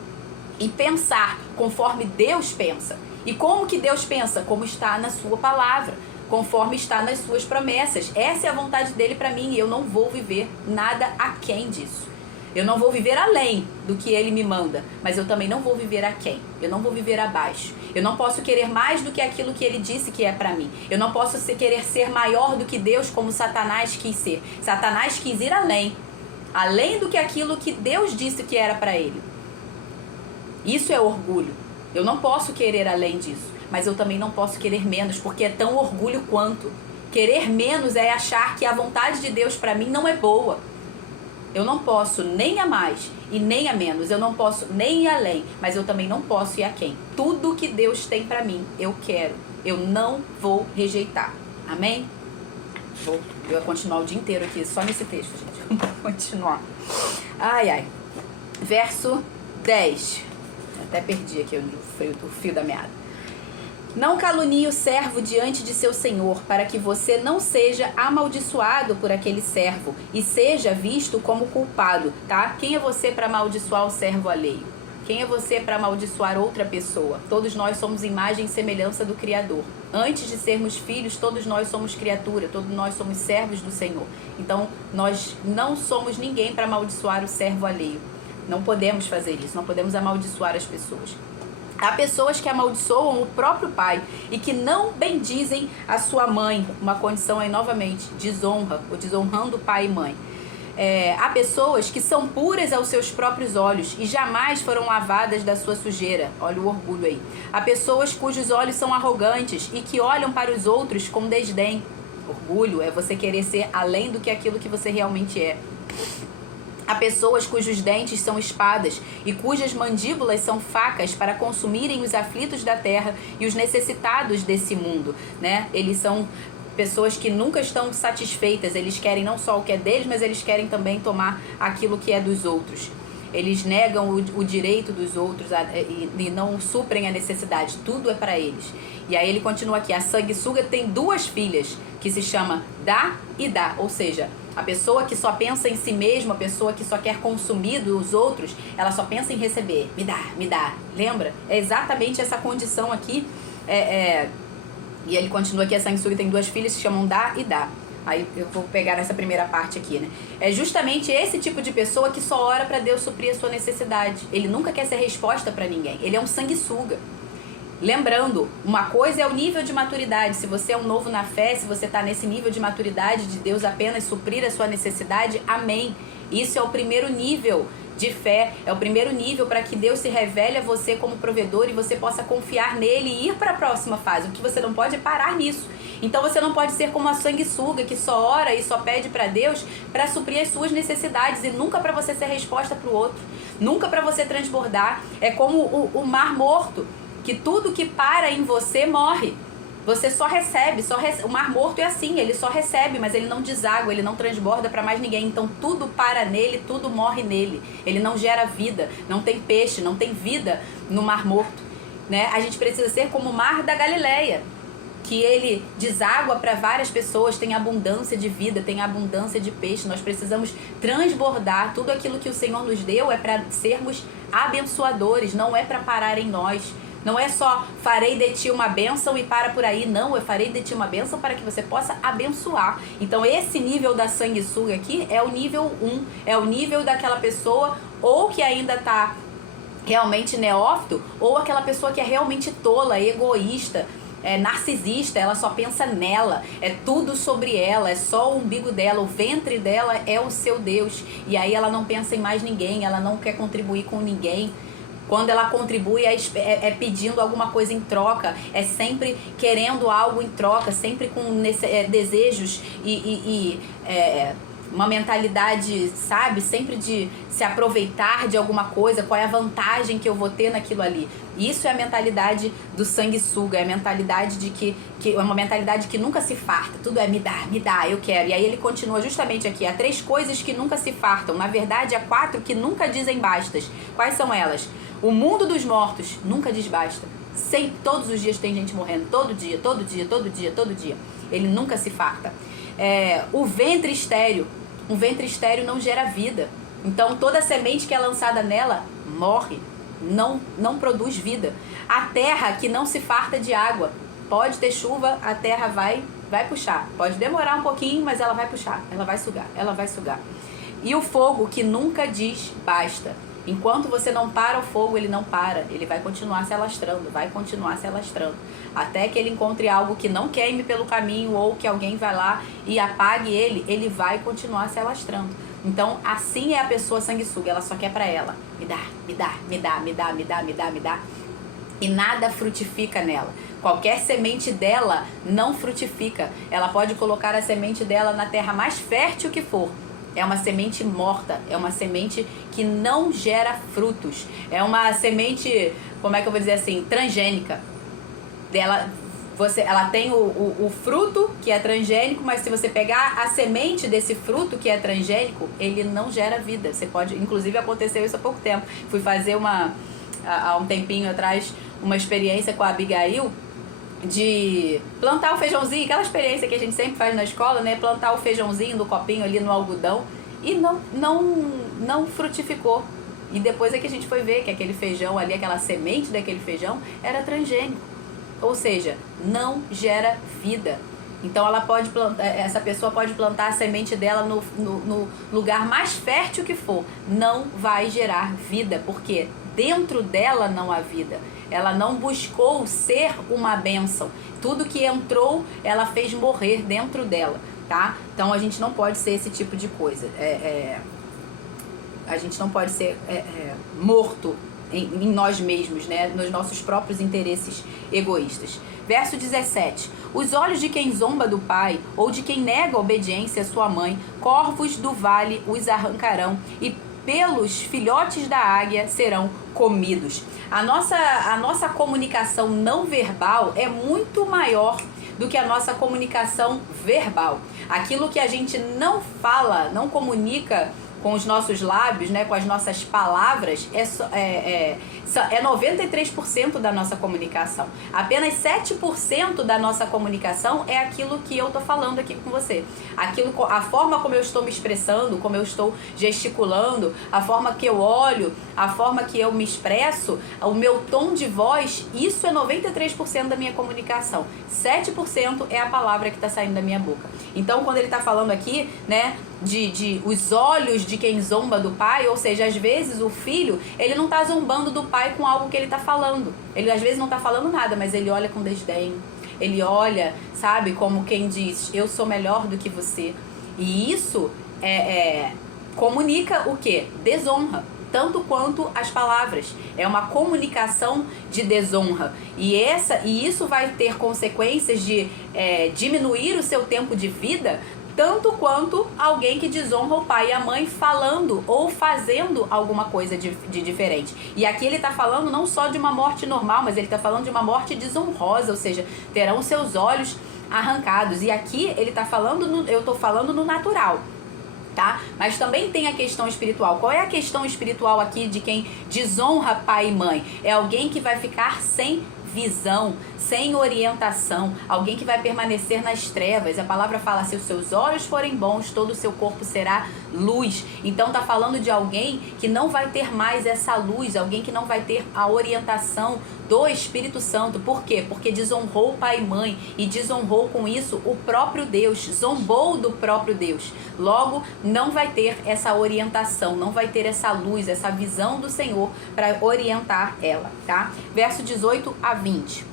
e pensar conforme Deus pensa. E como que Deus pensa? Como está na sua palavra, conforme está nas suas promessas. Essa é a vontade dele para mim e eu não vou viver nada aquém disso. Eu não vou viver além do que ele me manda, mas eu também não vou viver aquém. Eu não vou viver abaixo. Eu não posso querer mais do que aquilo que ele disse que é para mim. Eu não posso querer ser maior do que Deus, como Satanás quis ser. Satanás quis ir além do que aquilo que Deus disse que era para ele. Isso é orgulho. Eu não posso querer além disso, mas eu também não posso querer menos, porque é tão orgulho quanto. Querer menos é achar que a vontade de Deus para mim não é boa. Eu não posso nem a mais e nem a menos. Eu não posso nem ir além, mas eu também não posso ir aquém. Tudo que Deus tem pra mim, eu quero. Eu não vou rejeitar. Amém? Eu vou continuar o dia inteiro aqui, só nesse texto, gente. Vou continuar. Ai, ai. Verso 10. Até perdi aqui o fio da meada. Não calunie o servo diante de seu senhor, para que você não seja amaldiçoado por aquele servo e seja visto como culpado, tá? Quem é você para amaldiçoar o servo alheio? Quem é você para amaldiçoar outra pessoa? Todos nós somos imagem e semelhança do Criador. Antes de sermos filhos, todos nós somos criatura, todos nós somos servos do Senhor. Então, nós não somos ninguém para amaldiçoar o servo alheio. Não podemos fazer isso, não podemos amaldiçoar as pessoas. Há pessoas que amaldiçoam o próprio pai e que não bendizem a sua mãe. Uma condição aí, novamente, desonra, ou desonrando pai e mãe. Há pessoas que são puras aos seus próprios olhos e jamais foram lavadas da sua sujeira. Olha o orgulho aí. Há pessoas cujos olhos são arrogantes e que olham para os outros com desdém. Orgulho é você querer ser além do que aquilo que você realmente é. Há pessoas cujos dentes são espadas e cujas mandíbulas são facas para consumirem os aflitos da terra e os necessitados desse mundo, né? Eles são pessoas que nunca estão satisfeitas, eles querem não só o que é deles, mas eles querem também tomar aquilo que é dos outros. Eles negam o direito dos outros e não suprem a necessidade, tudo é para eles. E aí ele continua aqui, a sanguessuga tem 2 filhas, que se chama dá e dá, ou seja, a pessoa que só pensa em si mesma, a pessoa que só quer consumir dos outros, ela só pensa em receber, me dá, lembra? É exatamente essa condição aqui, e ele continua aqui, a sanguessuga tem 2 filhas que se chamam dá e dá. Aí eu vou pegar essa primeira parte aqui, né? É justamente esse tipo de pessoa que só ora para Deus suprir a sua necessidade. Ele nunca quer ser resposta para ninguém. Ele é um sanguessuga. Lembrando, uma coisa é o nível de maturidade. Se você é um novo na fé, se você está nesse nível de maturidade de Deus apenas suprir a sua necessidade, amém. Isso é o primeiro nível de fé, é o primeiro nível para que Deus se revele a você como provedor e você possa confiar nele e ir para a próxima fase. O que você não pode é parar nisso. Então você não pode ser como a sanguessuga que só ora e só pede para Deus para suprir as suas necessidades e nunca para você ser resposta para o outro, nunca para você transbordar. É como o mar morto, que tudo que para em você morre. Você só recebe, o Mar Morto é assim, ele só recebe, mas ele não deságua, ele não transborda para mais ninguém. Então tudo para nele, tudo morre nele. Ele não gera vida, não tem peixe, não tem vida no Mar Morto, né? A gente precisa ser como o Mar da Galileia, que ele deságua para várias pessoas, tem abundância de vida, tem abundância de peixe. Nós precisamos transbordar. Tudo aquilo que o Senhor nos deu é para sermos abençoadores, não é para parar em nós. Não é só farei de ti uma bênção e para por aí. Não, eu farei de ti uma bênção para que você possa abençoar. Então esse nível da sanguessuga aqui é o nível 1, é o nível daquela pessoa ou que ainda está realmente neófito, ou aquela pessoa que é realmente tola, egoísta, narcisista, ela só pensa nela, é tudo sobre ela, é só o umbigo dela, o ventre dela é o seu Deus, e aí ela não pensa em mais ninguém, ela não quer contribuir com ninguém. Quando ela contribui é pedindo alguma coisa em troca, é sempre querendo algo em troca, sempre com desejos e uma mentalidade, sabe, sempre de se aproveitar de alguma coisa, qual é a vantagem que eu vou ter naquilo ali. Isso é a mentalidade do sanguessuga, é a mentalidade de que é uma mentalidade que nunca se farta, tudo é me dá, eu quero. E aí ele continua justamente aqui, há 3 coisas que nunca se fartam, na verdade há 4 que nunca dizem bastas. Quais são elas? O mundo dos mortos nunca diz basta. Sempre, todos os dias tem gente morrendo, todo dia. Ele nunca se farta. O ventre estéril. Um ventre estéril não gera vida. Então toda semente que é lançada nela morre, não produz vida. A terra que não se farta de água. Pode ter chuva, a terra vai puxar. Pode demorar um pouquinho, mas ela vai puxar, ela vai sugar. E o fogo que nunca diz basta. Enquanto você não para o fogo, ele não para. Ele vai continuar se alastrando, até que ele encontre algo que não queime pelo caminho ou que alguém vai lá e apague ele vai continuar se alastrando. Então, assim é a pessoa sanguessuga, ela só quer pra ela. Me dá. E nada frutifica nela. Qualquer semente dela não frutifica. Ela pode colocar a semente dela na terra mais fértil que for. É uma semente morta, é uma semente que não gera frutos. É uma semente, como é que eu vou dizer assim, transgênica. Ela tem o fruto que é transgênico, mas se você pegar a semente desse fruto que é transgênico, ele não gera vida. Você pode, inclusive aconteceu isso há pouco tempo. Fui fazer há um tempinho atrás, uma experiência com a Abigail, de plantar o feijãozinho, aquela experiência que a gente sempre faz na escola, né? Plantar o feijãozinho no copinho ali no algodão, e não frutificou. E depois é que a gente foi ver que aquele feijão ali, aquela semente daquele feijão era transgênico, ou seja, não gera vida. Então essa pessoa pode plantar a semente dela no lugar mais fértil que for, não vai gerar vida, porque dentro dela não há vida. Ela não buscou ser uma bênção. Tudo que entrou, ela fez morrer dentro dela, tá? Então a gente não pode ser esse tipo de coisa. A gente não pode ser morto em nós mesmos, né? Nos nossos próprios interesses egoístas. Verso 17. Os olhos de quem zomba do pai ou de quem nega a obediência à sua mãe, corvos do vale os arrancarão e pelos filhotes da águia serão comidos. A nossa comunicação não verbal é muito maior do que a nossa comunicação verbal. Aquilo que a gente não fala, não comunica com os nossos lábios, né, com as nossas palavras, é 93% da nossa comunicação. Apenas 7% da nossa comunicação é aquilo que eu tô falando aqui com você. A forma como eu estou me expressando, como eu estou gesticulando, a forma que eu olho, a forma que eu me expresso, o meu tom de voz, isso é 93% da minha comunicação. 7% é a palavra que está saindo da minha boca. Então, quando ele está falando aqui, né, de os olhos de quem zomba do pai, ou seja, às vezes o filho, ele não está zombando do pai com algo que ele está falando. Ele às vezes não está falando nada, mas ele olha com desdém. Ele olha, sabe, como quem diz, eu sou melhor do que você. E isso comunica o quê? Desonra. Tanto quanto as palavras. É uma comunicação de desonra. E isso vai ter consequências de diminuir o seu tempo de vida tanto quanto alguém que desonra o pai e a mãe falando ou fazendo alguma coisa de diferente. E aqui ele está falando não só de uma morte normal, mas ele está falando de uma morte desonrosa, ou seja, terão seus olhos arrancados. E aqui ele está falando, eu estou falando no natural, tá? Mas também tem a questão espiritual. Qual é a questão espiritual aqui de quem desonra pai e mãe? É alguém que vai ficar sem visão, sem orientação, alguém que vai permanecer nas trevas. A palavra fala, se os seus olhos forem bons, todo o seu corpo será luz. Então tá falando de alguém que não vai ter mais essa luz, alguém que não vai ter a orientação do Espírito Santo. Por quê? Porque desonrou pai e mãe e desonrou com isso o próprio Deus, zombou do próprio Deus. Logo, não vai ter essa orientação, não vai ter essa luz, essa visão do Senhor para orientar ela, tá? Verso 18 a 20.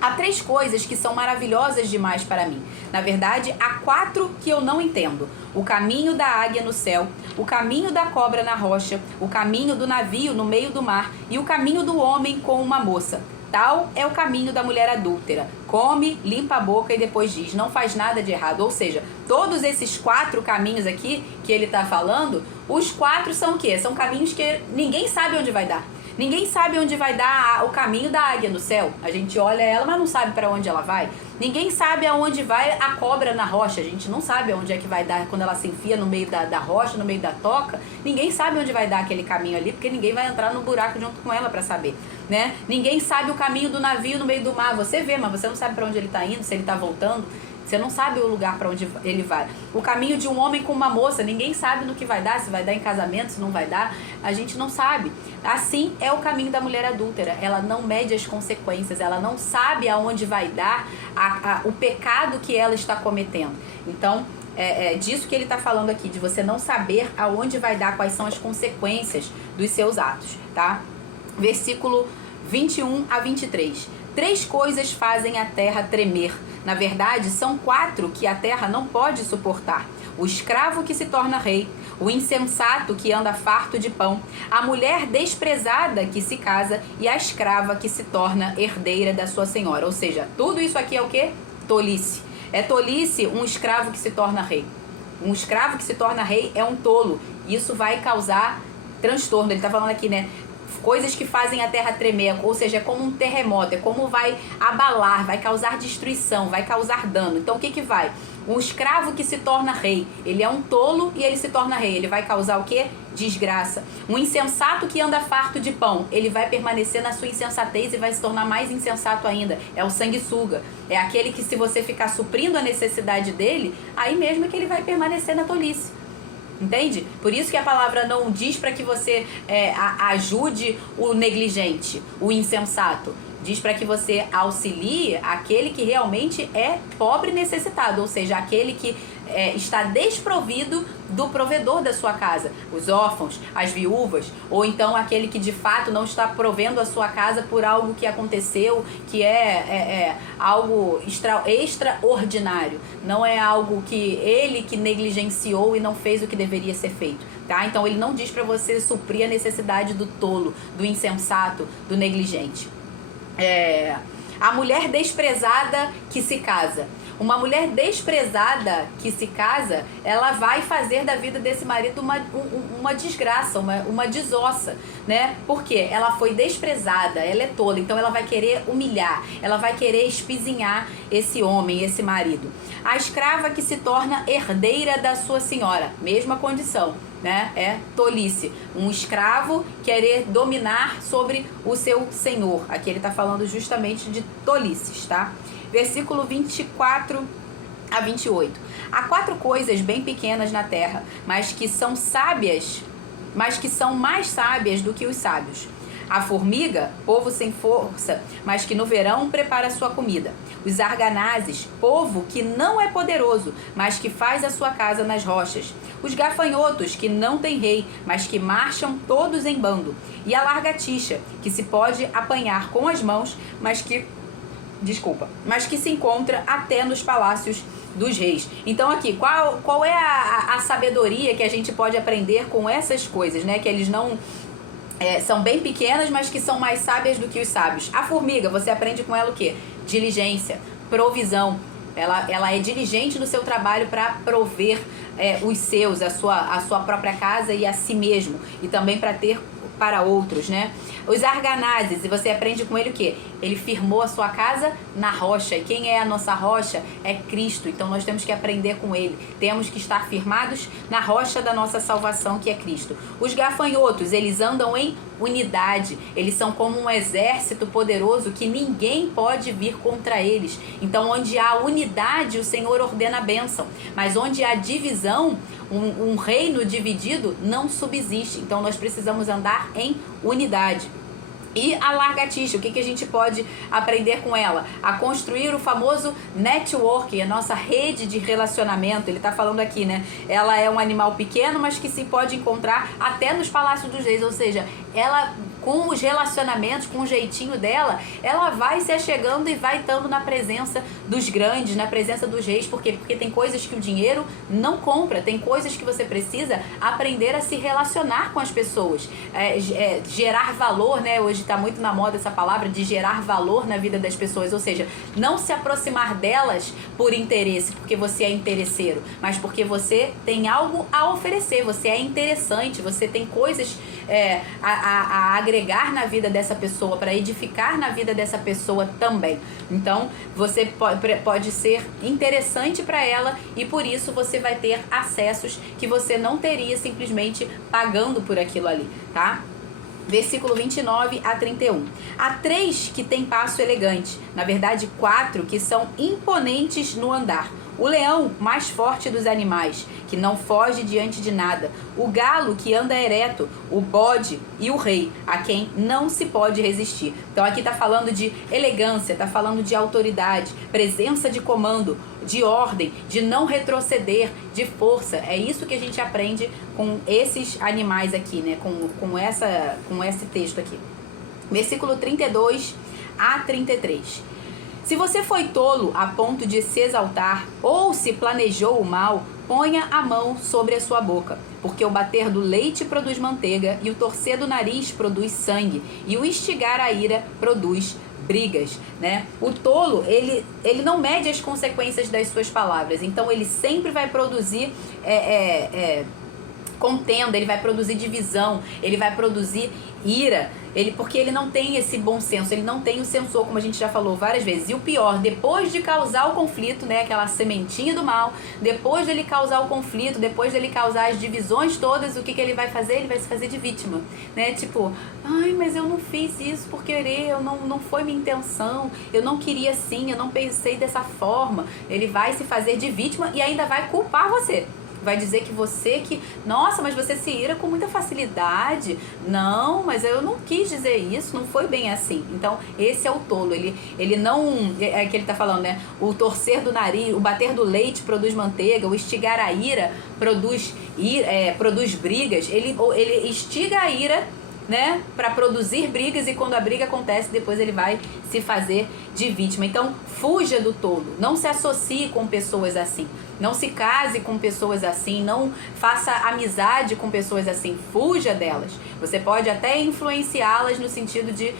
Há 3 coisas que são maravilhosas demais para mim. Na verdade, há 4 que eu não entendo. O caminho da águia no céu, o caminho da cobra na rocha, o caminho do navio no meio do mar e o caminho do homem com uma moça. Tal é o caminho da mulher adúltera. Come, limpa a boca e depois diz, não faz nada de errado. Ou seja, todos esses 4 caminhos aqui que ele está falando, os 4 são o quê? São caminhos que ninguém sabe onde vai dar. Ninguém sabe onde vai dar o caminho da águia no céu. A gente olha ela, mas não sabe para onde ela vai. Ninguém sabe aonde vai a cobra na rocha. A gente não sabe aonde é que vai dar quando ela se enfia no meio da rocha, no meio da toca. Ninguém sabe onde vai dar aquele caminho ali, porque ninguém vai entrar no buraco junto com ela para saber, né? Ninguém sabe o caminho do navio no meio do mar. Você vê, mas você não sabe para onde ele está indo, se ele está voltando. Você não sabe o lugar para onde ele vai. O caminho de um homem com uma moça, ninguém sabe no que vai dar, se vai dar em casamento, se não vai dar, a gente não sabe. Assim é o caminho da mulher adúltera. Ela não mede as consequências, ela não sabe aonde vai dar o pecado que ela está cometendo. Então, é disso que ele está falando aqui, de você não saber aonde vai dar, quais são as consequências dos seus atos, tá? Versículo 21 a 23. 3 coisas fazem a terra tremer. Na verdade, são 4 que a terra não pode suportar. O escravo que se torna rei, o insensato que anda farto de pão, a mulher desprezada que se casa e a escrava que se torna herdeira da sua senhora. Ou seja, tudo isso aqui é o quê? Tolice. É tolice um escravo que se torna rei. Um escravo que se torna rei é um tolo. Isso vai causar transtorno. Ele está falando aqui, né? Coisas que fazem a terra tremer, ou seja, é como um terremoto, é como vai abalar, vai causar destruição, vai causar dano. Então o que vai? Um escravo que se torna rei, ele é um tolo e ele se torna rei, ele vai causar o quê? Desgraça. Um insensato que anda farto de pão, ele vai permanecer na sua insensatez e vai se tornar mais insensato ainda. É o sanguessuga, é aquele que se você ficar suprindo a necessidade dele, aí mesmo é que ele vai permanecer na tolice. Entende? Por isso que a palavra não diz para que você ajude o negligente, o insensato. Diz para que você auxilie aquele que realmente é pobre e necessitado, ou seja, aquele que está desprovido do provedor da sua casa, os órfãos, as viúvas, ou então aquele que de fato não está provendo a sua casa por algo que aconteceu, que é algo extraordinário, não é algo que ele que negligenciou e não fez o que deveria ser feito, tá? Então ele não diz para você suprir a necessidade do tolo, do insensato, do negligente. A mulher desprezada que se casa. Uma mulher desprezada que se casa, ela vai fazer da vida desse marido uma desgraça, uma desossa, né? Porque ela foi desprezada, ela é tola, então ela vai querer humilhar, ela vai querer espizinhar esse homem, esse marido. A escrava que se torna herdeira da sua senhora, mesma condição, né? É tolice. Um escravo querer dominar sobre o seu senhor. Aqui ele está falando justamente de tolices, tá? Versículo 24 a 28. Há 4 coisas bem pequenas na terra, mas que são sábias, mas que são mais sábias do que os sábios. A formiga, povo sem força, mas que no verão prepara sua comida. Os arganazes, povo que não é poderoso, mas que faz a sua casa nas rochas. Os gafanhotos, que não têm rei, mas que marcham todos em bando. E a largatixa, que se pode apanhar com as mãos, mas que se encontra até nos palácios dos reis. Então aqui, qual é a sabedoria que a gente pode aprender com essas coisas, né? Que eles não... são bem pequenas, mas que são mais sábias do que os sábios. A formiga, você aprende com ela o quê? Diligência, provisão, ela é diligente no seu trabalho para prover os seus, a sua própria casa e a si mesmo, e também para ter para outros, né? Os arganazes, e você aprende com ele o quê? Ele firmou a sua casa na rocha. E quem é a nossa rocha? É Cristo. Então nós temos que aprender com ele. Temos que estar firmados na rocha da nossa salvação, que é Cristo. Os gafanhotos, eles andam em unidade. Eles são como um exército poderoso que ninguém pode vir contra eles. Então onde há unidade, o Senhor ordena a bênção. Mas onde há divisão, um reino dividido não subsiste. Então nós precisamos andar em unidade. E a lagartixa, o que a gente pode aprender com ela? A construir o famoso network, a nossa rede de relacionamento. Ele está falando aqui, né? Ela é um animal pequeno, mas que se pode encontrar até nos palácios dos reis. Ou seja, ela, com os relacionamentos, com o jeitinho dela, ela vai se achegando e vai estando na presença dos grandes, na presença dos reis. Por quê? Porque tem coisas que o dinheiro não compra, tem coisas que você precisa aprender a se relacionar com as pessoas, gerar valor, né? Hoje está muito na moda essa palavra de gerar valor na vida das pessoas, ou seja, não se aproximar delas por interesse, porque você é interesseiro, mas porque você tem algo a oferecer, você é interessante, você tem coisas a agregar na vida dessa pessoa, para edificar na vida dessa pessoa também. Então, você pode ser interessante para ela e por isso você vai ter acessos que você não teria simplesmente pagando por aquilo ali, tá? Versículo 29 a 31. Há 3 que têm passo elegante, na verdade 4 que são imponentes no andar. O leão, mais forte dos animais, que não foge diante de nada. O galo, que anda ereto. O bode e o rei, a quem não se pode resistir. Então aqui está falando de elegância, está falando de autoridade, presença de comando, de ordem, de não retroceder, de força. É isso que a gente aprende com esses animais aqui, né? Com esse texto aqui. Versículo 32 a 33. Se você foi tolo a ponto de se exaltar, ou se planejou o mal, ponha a mão sobre a sua boca, porque o bater do leite produz manteiga, e o torcer do nariz produz sangue, e o instigar a ira produz brigas, né? O tolo, ele não mede as consequências das suas palavras, então ele sempre vai produzir contenda, ele vai produzir divisão, ele vai produzir ira, porque ele não tem esse bom senso, ele não tem o sensor, como a gente já falou várias vezes. E o pior, depois de causar o conflito, né, aquela sementinha do mal, depois dele causar o conflito, depois dele causar as divisões todas, o que ele vai fazer? Ele vai se fazer de vítima, né? Tipo, ai, mas eu não fiz isso por querer, não foi minha intenção, eu não queria assim, eu não pensei dessa forma. Ele vai se fazer de vítima e ainda vai culpar você. Vai dizer que nossa, mas você se ira com muita facilidade. Não, mas eu não quis dizer isso, não foi bem assim. Então, esse é o tolo. Ele não, é que ele tá falando, né? O torcer do nariz, o bater do leite produz manteiga, o instigar a ira produz brigas. Ele instiga a ira, né, para produzir brigas, e quando a briga acontece, depois ele vai se fazer de vítima. Então, fuja do tolo, não se associe com pessoas assim, não se case com pessoas assim, não faça amizade com pessoas assim, fuja delas. Você pode até influenciá-las no sentido de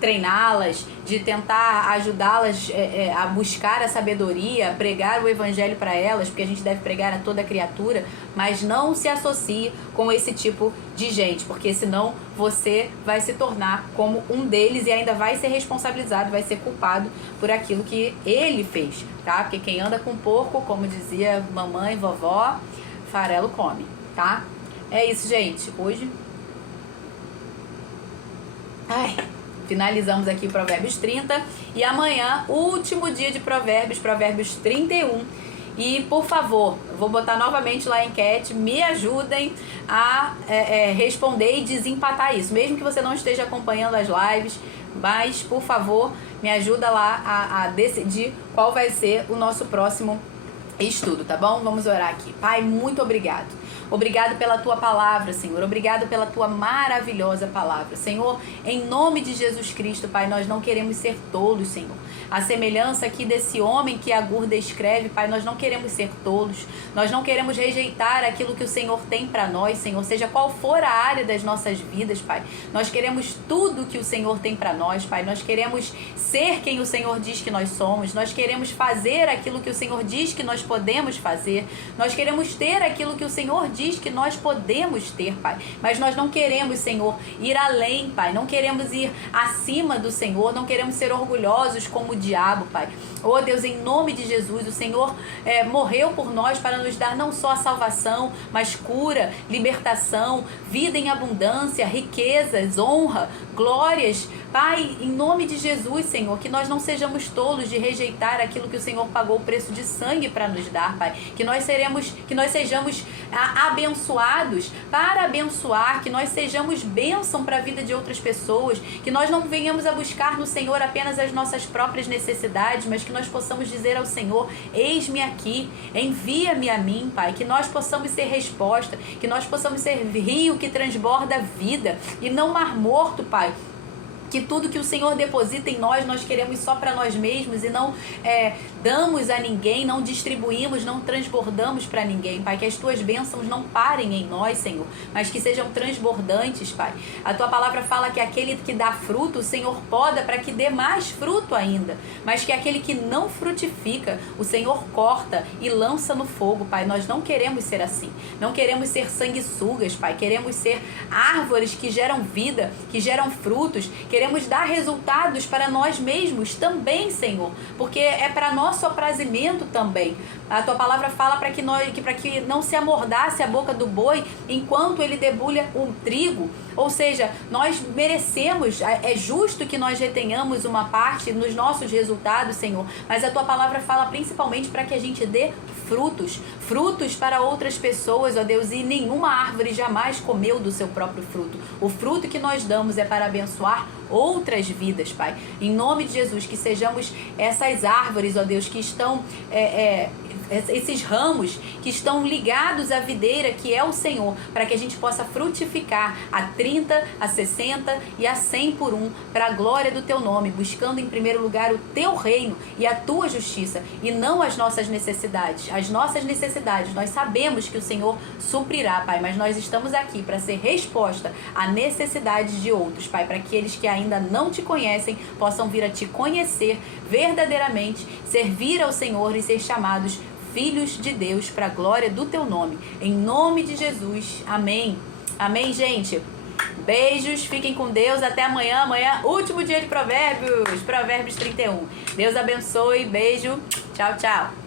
treiná-las, de tentar ajudá-las a buscar a sabedoria, a pregar o evangelho para elas, porque a gente deve pregar a toda criatura, mas não se associe com esse tipo de gente, porque senão você vai se tornar como um deles e ainda vai ser responsabilizado, vai ser culpado por aquilo que ele fez, tá? Porque quem anda com porco, como dizia mamãe, vovó, farelo come, tá? É isso, gente. Hoje... finalizamos aqui o Provérbios 30 e amanhã, último dia de Provérbios 31. E, por favor, vou botar novamente lá a enquete, me ajudem a responder e desempatar isso. Mesmo que você não esteja acompanhando as lives, mas, por favor, me ajuda lá a decidir qual vai ser o nosso próximo estudo, tá bom? Vamos orar aqui. Pai, muito obrigado. Obrigado pela tua palavra, Senhor. Obrigado pela tua maravilhosa palavra. Senhor, em nome de Jesus Cristo, Pai, nós não queremos ser tolos, Senhor. A semelhança aqui desse homem que Agur descreve, Pai, nós não queremos ser tolos. Nós não queremos rejeitar aquilo que o Senhor tem para nós, Senhor, seja qual for a área das nossas vidas, Pai. Nós queremos tudo que o Senhor tem para nós, Pai. Nós queremos ser quem o Senhor diz que nós somos. Nós queremos fazer aquilo que o Senhor diz que nós podemos fazer. Nós queremos ter aquilo que o Senhor diz que nós podemos ter, Pai. Mas nós não queremos, Senhor, ir além, Pai. Não queremos ir acima do Senhor. Não queremos ser orgulhosos como o diabo, Pai. Oh, Deus, em nome de Jesus, o Senhor morreu por nós para nos dar não só a salvação, mas cura, libertação, vida em abundância, riquezas, honra, glórias. Pai, em nome de Jesus, Senhor, que nós não sejamos tolos de rejeitar aquilo que o Senhor pagou o preço de sangue para nos dar, Pai. Que nós sejamos abençoados para abençoar, que nós sejamos bênção para a vida de outras pessoas, que nós não venhamos a buscar no Senhor apenas as nossas próprias necessidades, mas que nós possamos dizer ao Senhor: eis-me aqui, envia-me a mim, Pai. Que nós possamos ser resposta, que nós possamos ser rio que transborda vida e não mar morto, Pai. Que tudo que o Senhor deposita em nós, nós queremos só para nós mesmos e não damos a ninguém, não distribuímos, não transbordamos para ninguém, Pai. Que as tuas bênçãos não parem em nós, Senhor, mas que sejam transbordantes, Pai. A tua palavra fala que aquele que dá fruto, o Senhor poda para que dê mais fruto ainda, mas que aquele que não frutifica, o Senhor corta e lança no fogo, Pai. Nós não queremos ser assim, não queremos ser sanguessugas, Pai. Queremos ser árvores que geram vida, que geram frutos. Queremos dar resultados para nós mesmos também, Senhor, porque é para nosso aprazimento também. A tua palavra fala para que não se amordace a boca do boi enquanto ele debulha o trigo. Ou seja, nós merecemos, é justo que nós retenhamos uma parte nos nossos resultados, Senhor, mas a tua palavra fala principalmente para que a gente dê frutos para outras pessoas, ó Deus, e nenhuma árvore jamais comeu do seu próprio fruto. O fruto que nós damos é para abençoar outras vidas, Pai. Em nome de Jesus, que sejamos essas árvores, ó Deus, que estão esses ramos que estão ligados à videira que é o Senhor, para que a gente possa frutificar a 30, a 60 e a 100 por um, para a glória do teu nome, buscando em primeiro lugar o teu reino e a tua justiça, e não as nossas necessidades. As nossas necessidades, nós sabemos que o Senhor suprirá, Pai, mas nós estamos aqui para ser resposta a necessidades de outros, Pai, para aqueles que ainda não te conhecem possam vir a te conhecer verdadeiramente, servir ao Senhor e ser chamados filhos de Deus, para a glória do teu nome. Em nome de Jesus. Amém. Amém, gente. Beijos, fiquem com Deus. Até amanhã. Amanhã, último dia de Provérbios. Provérbios 31. Deus abençoe. Beijo. Tchau, tchau.